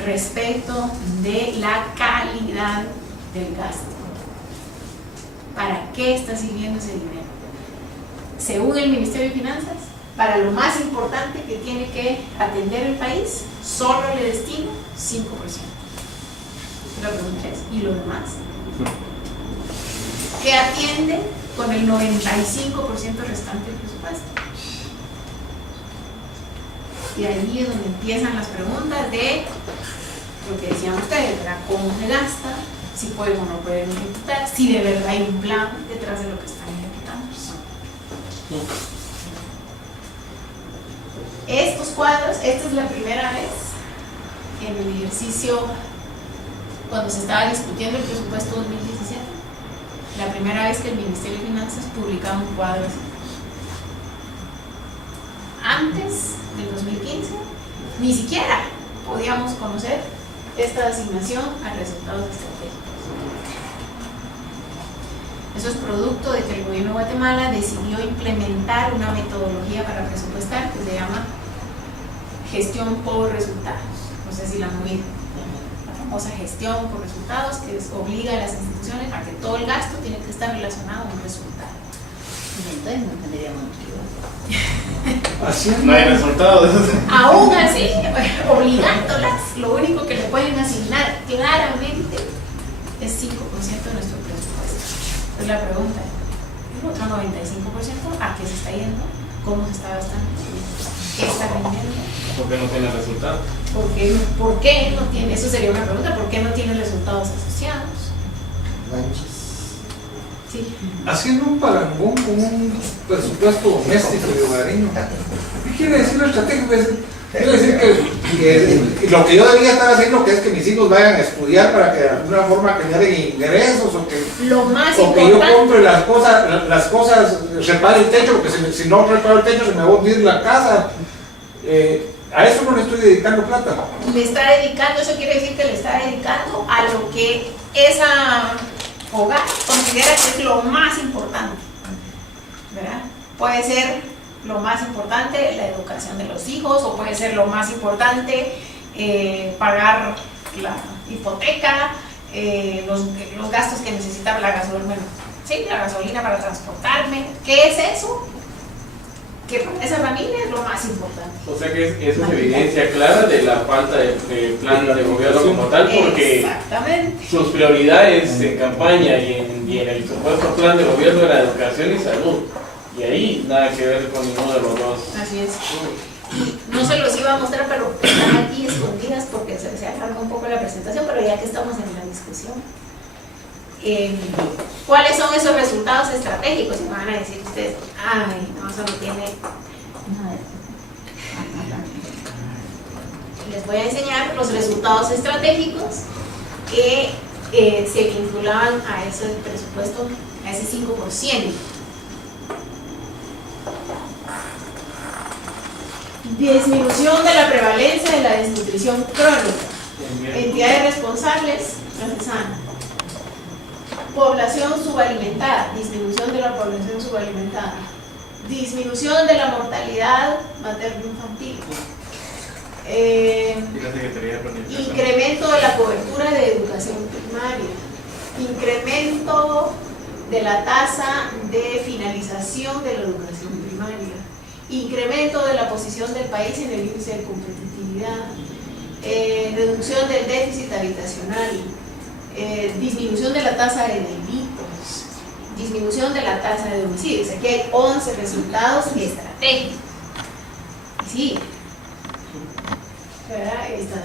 respecto de la calidad del gasto. ¿Para qué está sirviendo ese dinero? Según el Ministerio de Finanzas, para lo más importante que tiene que atender el país, solo le destina 5%. La pregunta es, ¿y lo demás? ¿Qué atiende con el 95% restante del presupuesto? Y ahí es donde empiezan las preguntas de lo que decían ustedes, ¿verdad? ¿Cómo se gasta? Si pueden o no pueden ejecutar, si de verdad hay un plan detrás de lo que están ejecutando. Estos cuadros, esta es la primera vez en el ejercicio cuando se estaba discutiendo el presupuesto 2017, la primera vez que el Ministerio de Finanzas publicaba un cuadro así. Antes del 2015, ni siquiera podíamos conocer esta asignación a resultados estratégicos. Eso es producto de que el gobierno de Guatemala decidió implementar una metodología para presupuestar que se llama gestión por resultados. No sé si la han oído. La famosa gestión por resultados, que obliga a las instituciones a que todo el gasto tiene que estar relacionado a un resultado. Entonces no tendríamos motivo. No hay resultados. Aún así, obligándolas, lo único que le pueden asignar claramente es 5% de nuestro presupuesto. Entonces la pregunta es, ¿el otro 95% a qué se está yendo? ¿Cómo se está gastando? ¿Qué está rindiendo? ¿Por qué no tiene resultados? ¿Por qué no tiene? Eso sería una pregunta. ¿Por qué no tiene resultados asociados? Manches. Sí. Haciendo un parangón con un presupuesto doméstico y hogareño. ¿Qué quiere decir lo estratégico? Quiere decir que lo que yo debería estar haciendo, que es que mis hijos vayan a estudiar para que de alguna forma generen ingresos, o que yo compre las cosas, repare el techo, porque si no reparo el techo se me va a hundir la casa. A eso no le estoy dedicando plata. Le está dedicando, eso quiere decir que le está dedicando a lo que esa hogar considera que es lo más importante, ¿verdad? Puede ser lo más importante la educación de los hijos, o puede ser lo más importante pagar la hipoteca, los gastos que necesita la gasolina, bueno, sí, la gasolina para transportarme. ¿Qué es eso? Que para esa familia es lo más importante. O sea que eso es evidencia clara de la falta de plan de gobierno como tal, porque sus prioridades en campaña y en el supuesto plan de gobierno era educación y salud. Y ahí nada que ver con ninguno de los dos. Así es. Y no se los iba a mostrar, pero están aquí escondidas porque se alarga un poco la presentación, pero ya que estamos en la discusión. ¿Cuáles son esos resultados estratégicos? Y me van a decir ustedes, ay, no, eso no tiene... Les voy a enseñar los resultados estratégicos que se vinculaban a ese presupuesto, a ese 5%. Disminución de la prevalencia de la desnutrición crónica. Entidades responsables, gracias Ana. Población subalimentada, disminución de la población subalimentada. Disminución de la mortalidad materno-infantil. Incremento de la cobertura de educación primaria. Incremento de la tasa de finalización de la educación primaria. Incremento de la posición del país en el índice de competitividad. Reducción del déficit habitacional. Disminución de la tasa de delitos. Disminución de la tasa de homicidios. Aquí hay 11 resultados estratégicos. Sí. ¿Verdad? Ahí está.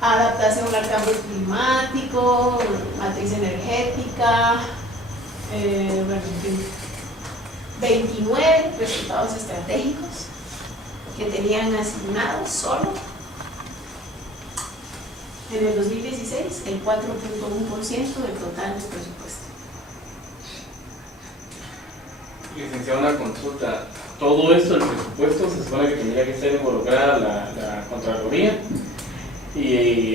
Adaptación al cambio climático, matriz energética, bueno, en fin, 29 resultados estratégicos que tenían asignados solo en el 2016 el 4.1% del total del presupuesto. Licenciado, una consulta. Todo esto, el presupuesto, se supone que tendría que estar involucrada la Contraloría y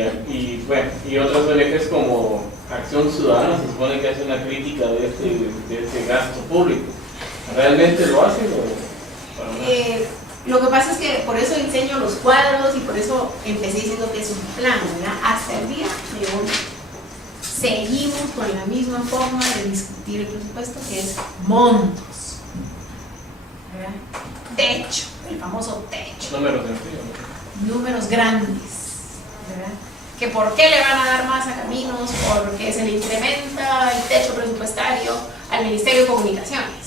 bueno, y otras ONGs como Acción Ciudadana se supone que hace una crítica de este gasto público. ¿Realmente lo hacen o para nada? Lo que pasa es que por eso enseño los cuadros y por eso empecé diciendo que es un plan, ¿verdad? Hasta el día de hoy seguimos con la misma forma de discutir el presupuesto, que es montos, ¿verdad? Techo, el famoso techo. Números grandes, ¿verdad? Que por qué le van a dar más a caminos, porque se le incrementa el techo presupuestario al Ministerio de Comunicaciones.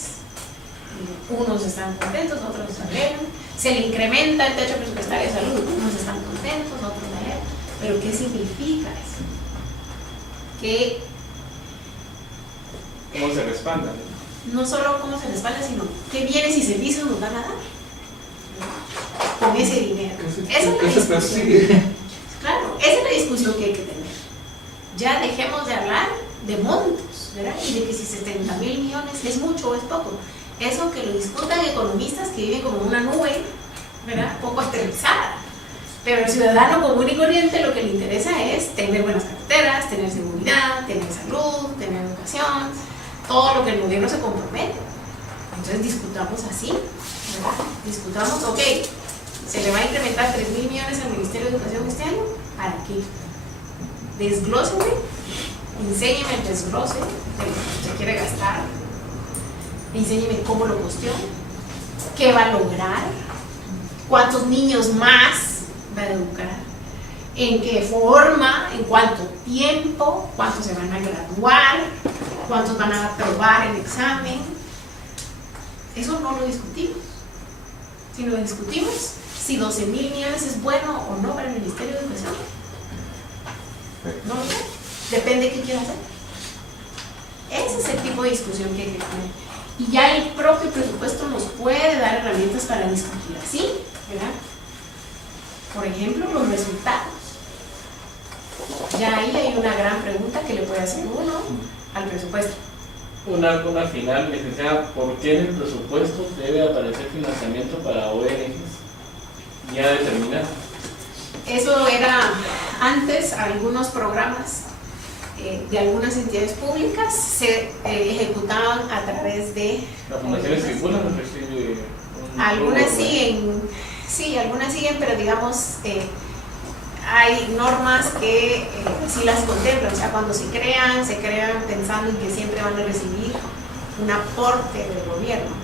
Unos están contentos, otros se alegran. Se le incrementa el techo presupuestario de salud, unos están contentos, otros se alegran. Pero ¿qué significa eso? Que ¿cómo se respalda? no solo cómo se respalda, sino qué bienes y servicios nos van a dar con ese dinero. ¿Qué se persigue? Claro, esa es la discusión que hay que tener. Ya dejemos de hablar de montos, ¿verdad? Y de que si 70,000 millones es mucho o es poco. Eso que lo discutan economistas que viven como una nube, ¿verdad? Poco aterrizada. Pero el ciudadano común y corriente lo que le interesa es tener buenas carreteras, tener seguridad, tener salud, tener educación, todo lo que el gobierno se compromete. Entonces discutamos así, ¿verdad? Discutamos, ok, ¿se le va a incrementar 3,000 millones al Ministerio de Educación este año? ¿Para qué? Desglóseme, enséñeme el desglose de lo que se quiere gastar, enséñeme cómo lo costeó, qué va a lograr, cuántos niños más va a educar, en qué forma, en cuánto tiempo, cuántos se van a graduar, cuántos van a aprobar el examen. Eso no lo discutimos. Si lo discutimos, si 12,000 millones es bueno o no para el Ministerio de Educación, no lo sé. Depende de qué quiera hacer. Ese es el tipo de discusión que hay que tener. Y ya el propio presupuesto nos puede dar herramientas para discutir así, ¿verdad? Por ejemplo, los resultados. Ya ahí hay una gran pregunta que le puede hacer uno al presupuesto. Una final, licenciada, ¿por qué en el presupuesto debe aparecer financiamiento para ONGs ya determinados? Eso era antes, algunos programas de algunas entidades públicas se ejecutaban a través de... ¿Las fundaciones circulan o recibe algunas siguen, sí, algunas siguen, pero digamos hay normas que sí las contemplan, o sea, cuando se crean pensando en que siempre van a recibir un aporte del gobierno.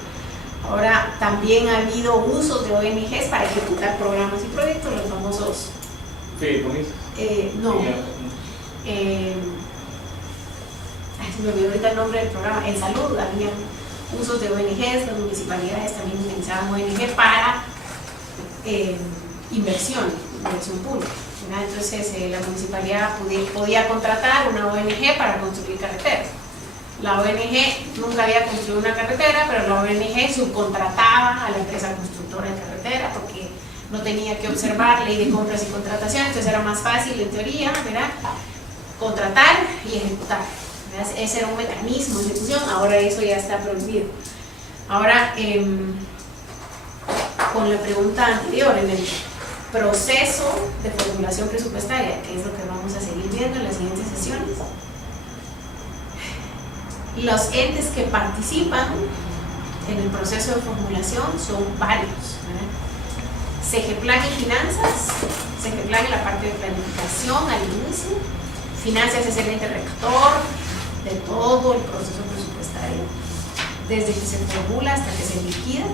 Ahora también ha habido usos de ONGs para ejecutar programas y proyectos, los famosos... no. Se me olvidó ahorita el nombre del programa. En salud había usos de ONGs, las municipalidades también utilizaban ONG para inversión pública. ¿verdad? Entonces la municipalidad podía contratar una ONG para construir carreteras. La ONG nunca había construido una carretera, pero la ONG subcontrataba a la empresa constructora de carretera porque no tenía que observar ley de compras y contratación, entonces era más fácil en teoría, ¿verdad?, contratar y ejecutar, ¿verdad? Ese era un mecanismo de ejecución. Ahora eso ya está prohibido. Ahora, con la pregunta anterior, en el proceso de formulación presupuestaria, que es lo que vamos a seguir viendo en las siguientes sesiones, los entes que participan en el proceso de formulación son varios, ¿verdad? Segeplan y Finanzas. Segeplan en la parte de planificación al inicio. Finanzas es el ente rector de todo el proceso presupuestario, desde que se formula hasta que se liquida.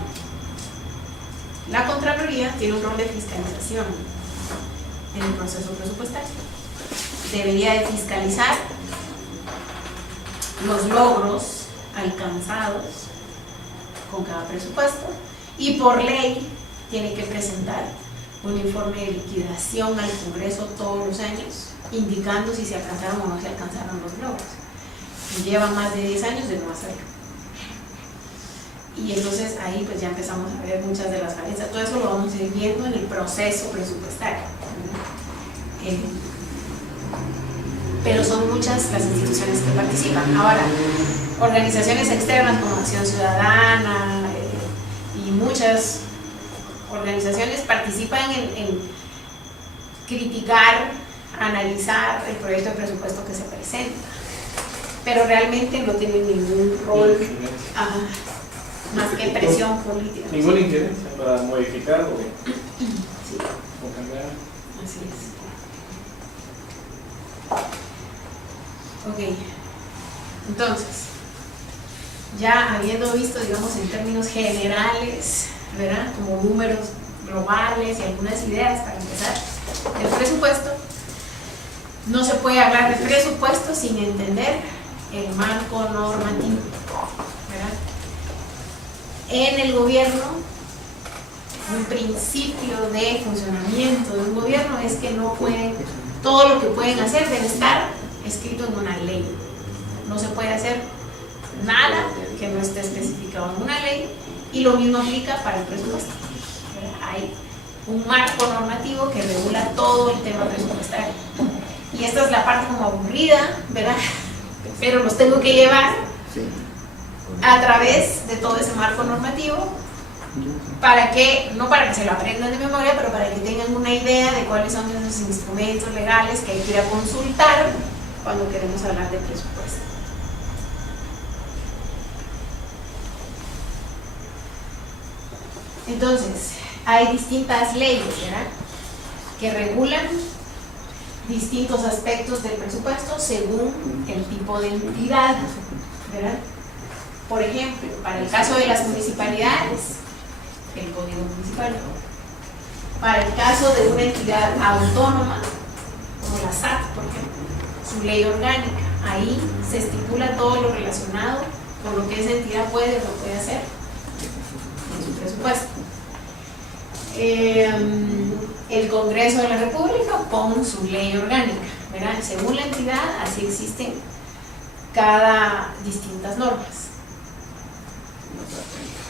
La Contraloría tiene un rol de fiscalización en el proceso presupuestario. Debería de fiscalizar los logros alcanzados con cada presupuesto y por ley tiene que presentar un informe de liquidación al Congreso todos los años, indicando si se alcanzaron o no se alcanzaron los logros. Y lleva más de 10 años de no hacerlo. Y entonces ahí pues ya empezamos a ver muchas de las falencias. Todo eso lo vamos a ir viendo en el proceso presupuestario. Pero son muchas las instituciones que participan. Ahora, organizaciones externas como Acción Ciudadana y muchas organizaciones participan en criticar, analizar el proyecto de presupuesto que se presenta, pero realmente no tienen ningún rol más que presión política. Ninguna injerencia para modificar o Sí, cambiar. así es. Ok, entonces, ya habiendo visto, digamos, en términos generales, ¿verdad?, como números globales y algunas ideas para empezar, el presupuesto, no se puede hablar de presupuesto sin entender el marco normativo, ¿verdad? En el gobierno, un principio de funcionamiento de un gobierno es que no pueden, todo lo que pueden hacer debe estar escrito en una ley. No se puede hacer nada que no esté especificado en una ley, y lo mismo aplica para el presupuesto. Hay un marco normativo que regula todo el tema presupuestario. Y esta es la parte como aburrida, ¿verdad? Pero los tengo que llevar a través de todo ese marco normativo para que, no para que se lo aprendan de memoria, pero para que tengan una idea de cuáles son esos instrumentos legales que hay que ir a consultar cuando queremos hablar de presupuesto. Entonces, hay distintas leyes, ¿verdad?, que regulan distintos aspectos del presupuesto según el tipo de entidad, ¿verdad? Por ejemplo, para el caso de las municipalidades, el Código Municipal. Para el caso de una entidad autónoma, como la SAT, por ejemplo, su ley orgánica. Ahí se estipula todo lo relacionado con lo que esa entidad puede o no puede hacer en su presupuesto. El Congreso de la República pone su ley orgánica, ¿verdad? Según la entidad, así existen cada distintas normas.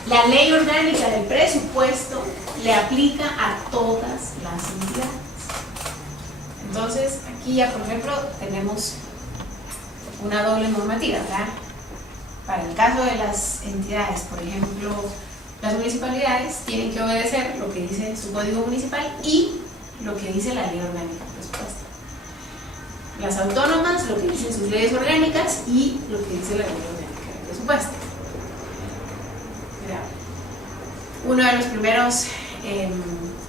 La ley orgánica del presupuesto le aplica a todas las entidades. Entonces, aquí ya, por ejemplo, tenemos una doble normativa, ¿verdad? Para el caso de las entidades, por ejemplo, las municipalidades tienen que obedecer lo que dice su código municipal y lo que dice la ley orgánica del presupuesto. Las autónomas, lo que dicen sus leyes orgánicas y lo que dice la ley orgánica del presupuesto. Mira, una de las primeras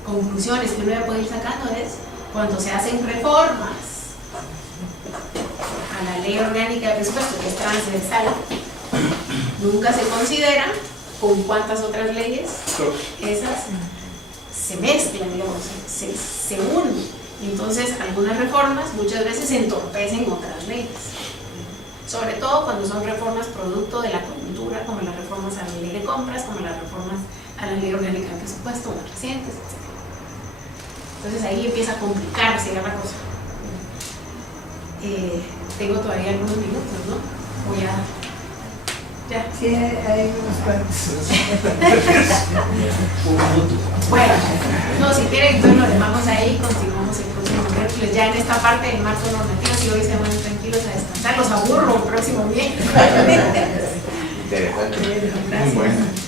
conclusiones que uno ya puede ir sacando es cuando se hacen reformas a la ley orgánica del presupuesto, que es transversal, nunca se considera con cuántas otras leyes esas se mezclan, digamos, se unen. Entonces, algunas reformas muchas veces entorpecen otras leyes, sobre todo cuando son reformas producto de la coyuntura, como las reformas a la ley de compras, como las reformas a la ley orgánica del presupuesto, más recientes, etc. Entonces ahí empieza a complicarse ya la cosa. Tengo todavía algunos minutos, ¿no? O ya. Sí, hay unos cuantos. Bueno, no, si quieren, entonces lo dejamos ahí y continuamos el próximo miércoles. Ya en esta parte del marco normativo, si hoy se van tranquilos a descansar, los aburro el próximo miércoles. Interesante. Gracias. Muy bueno.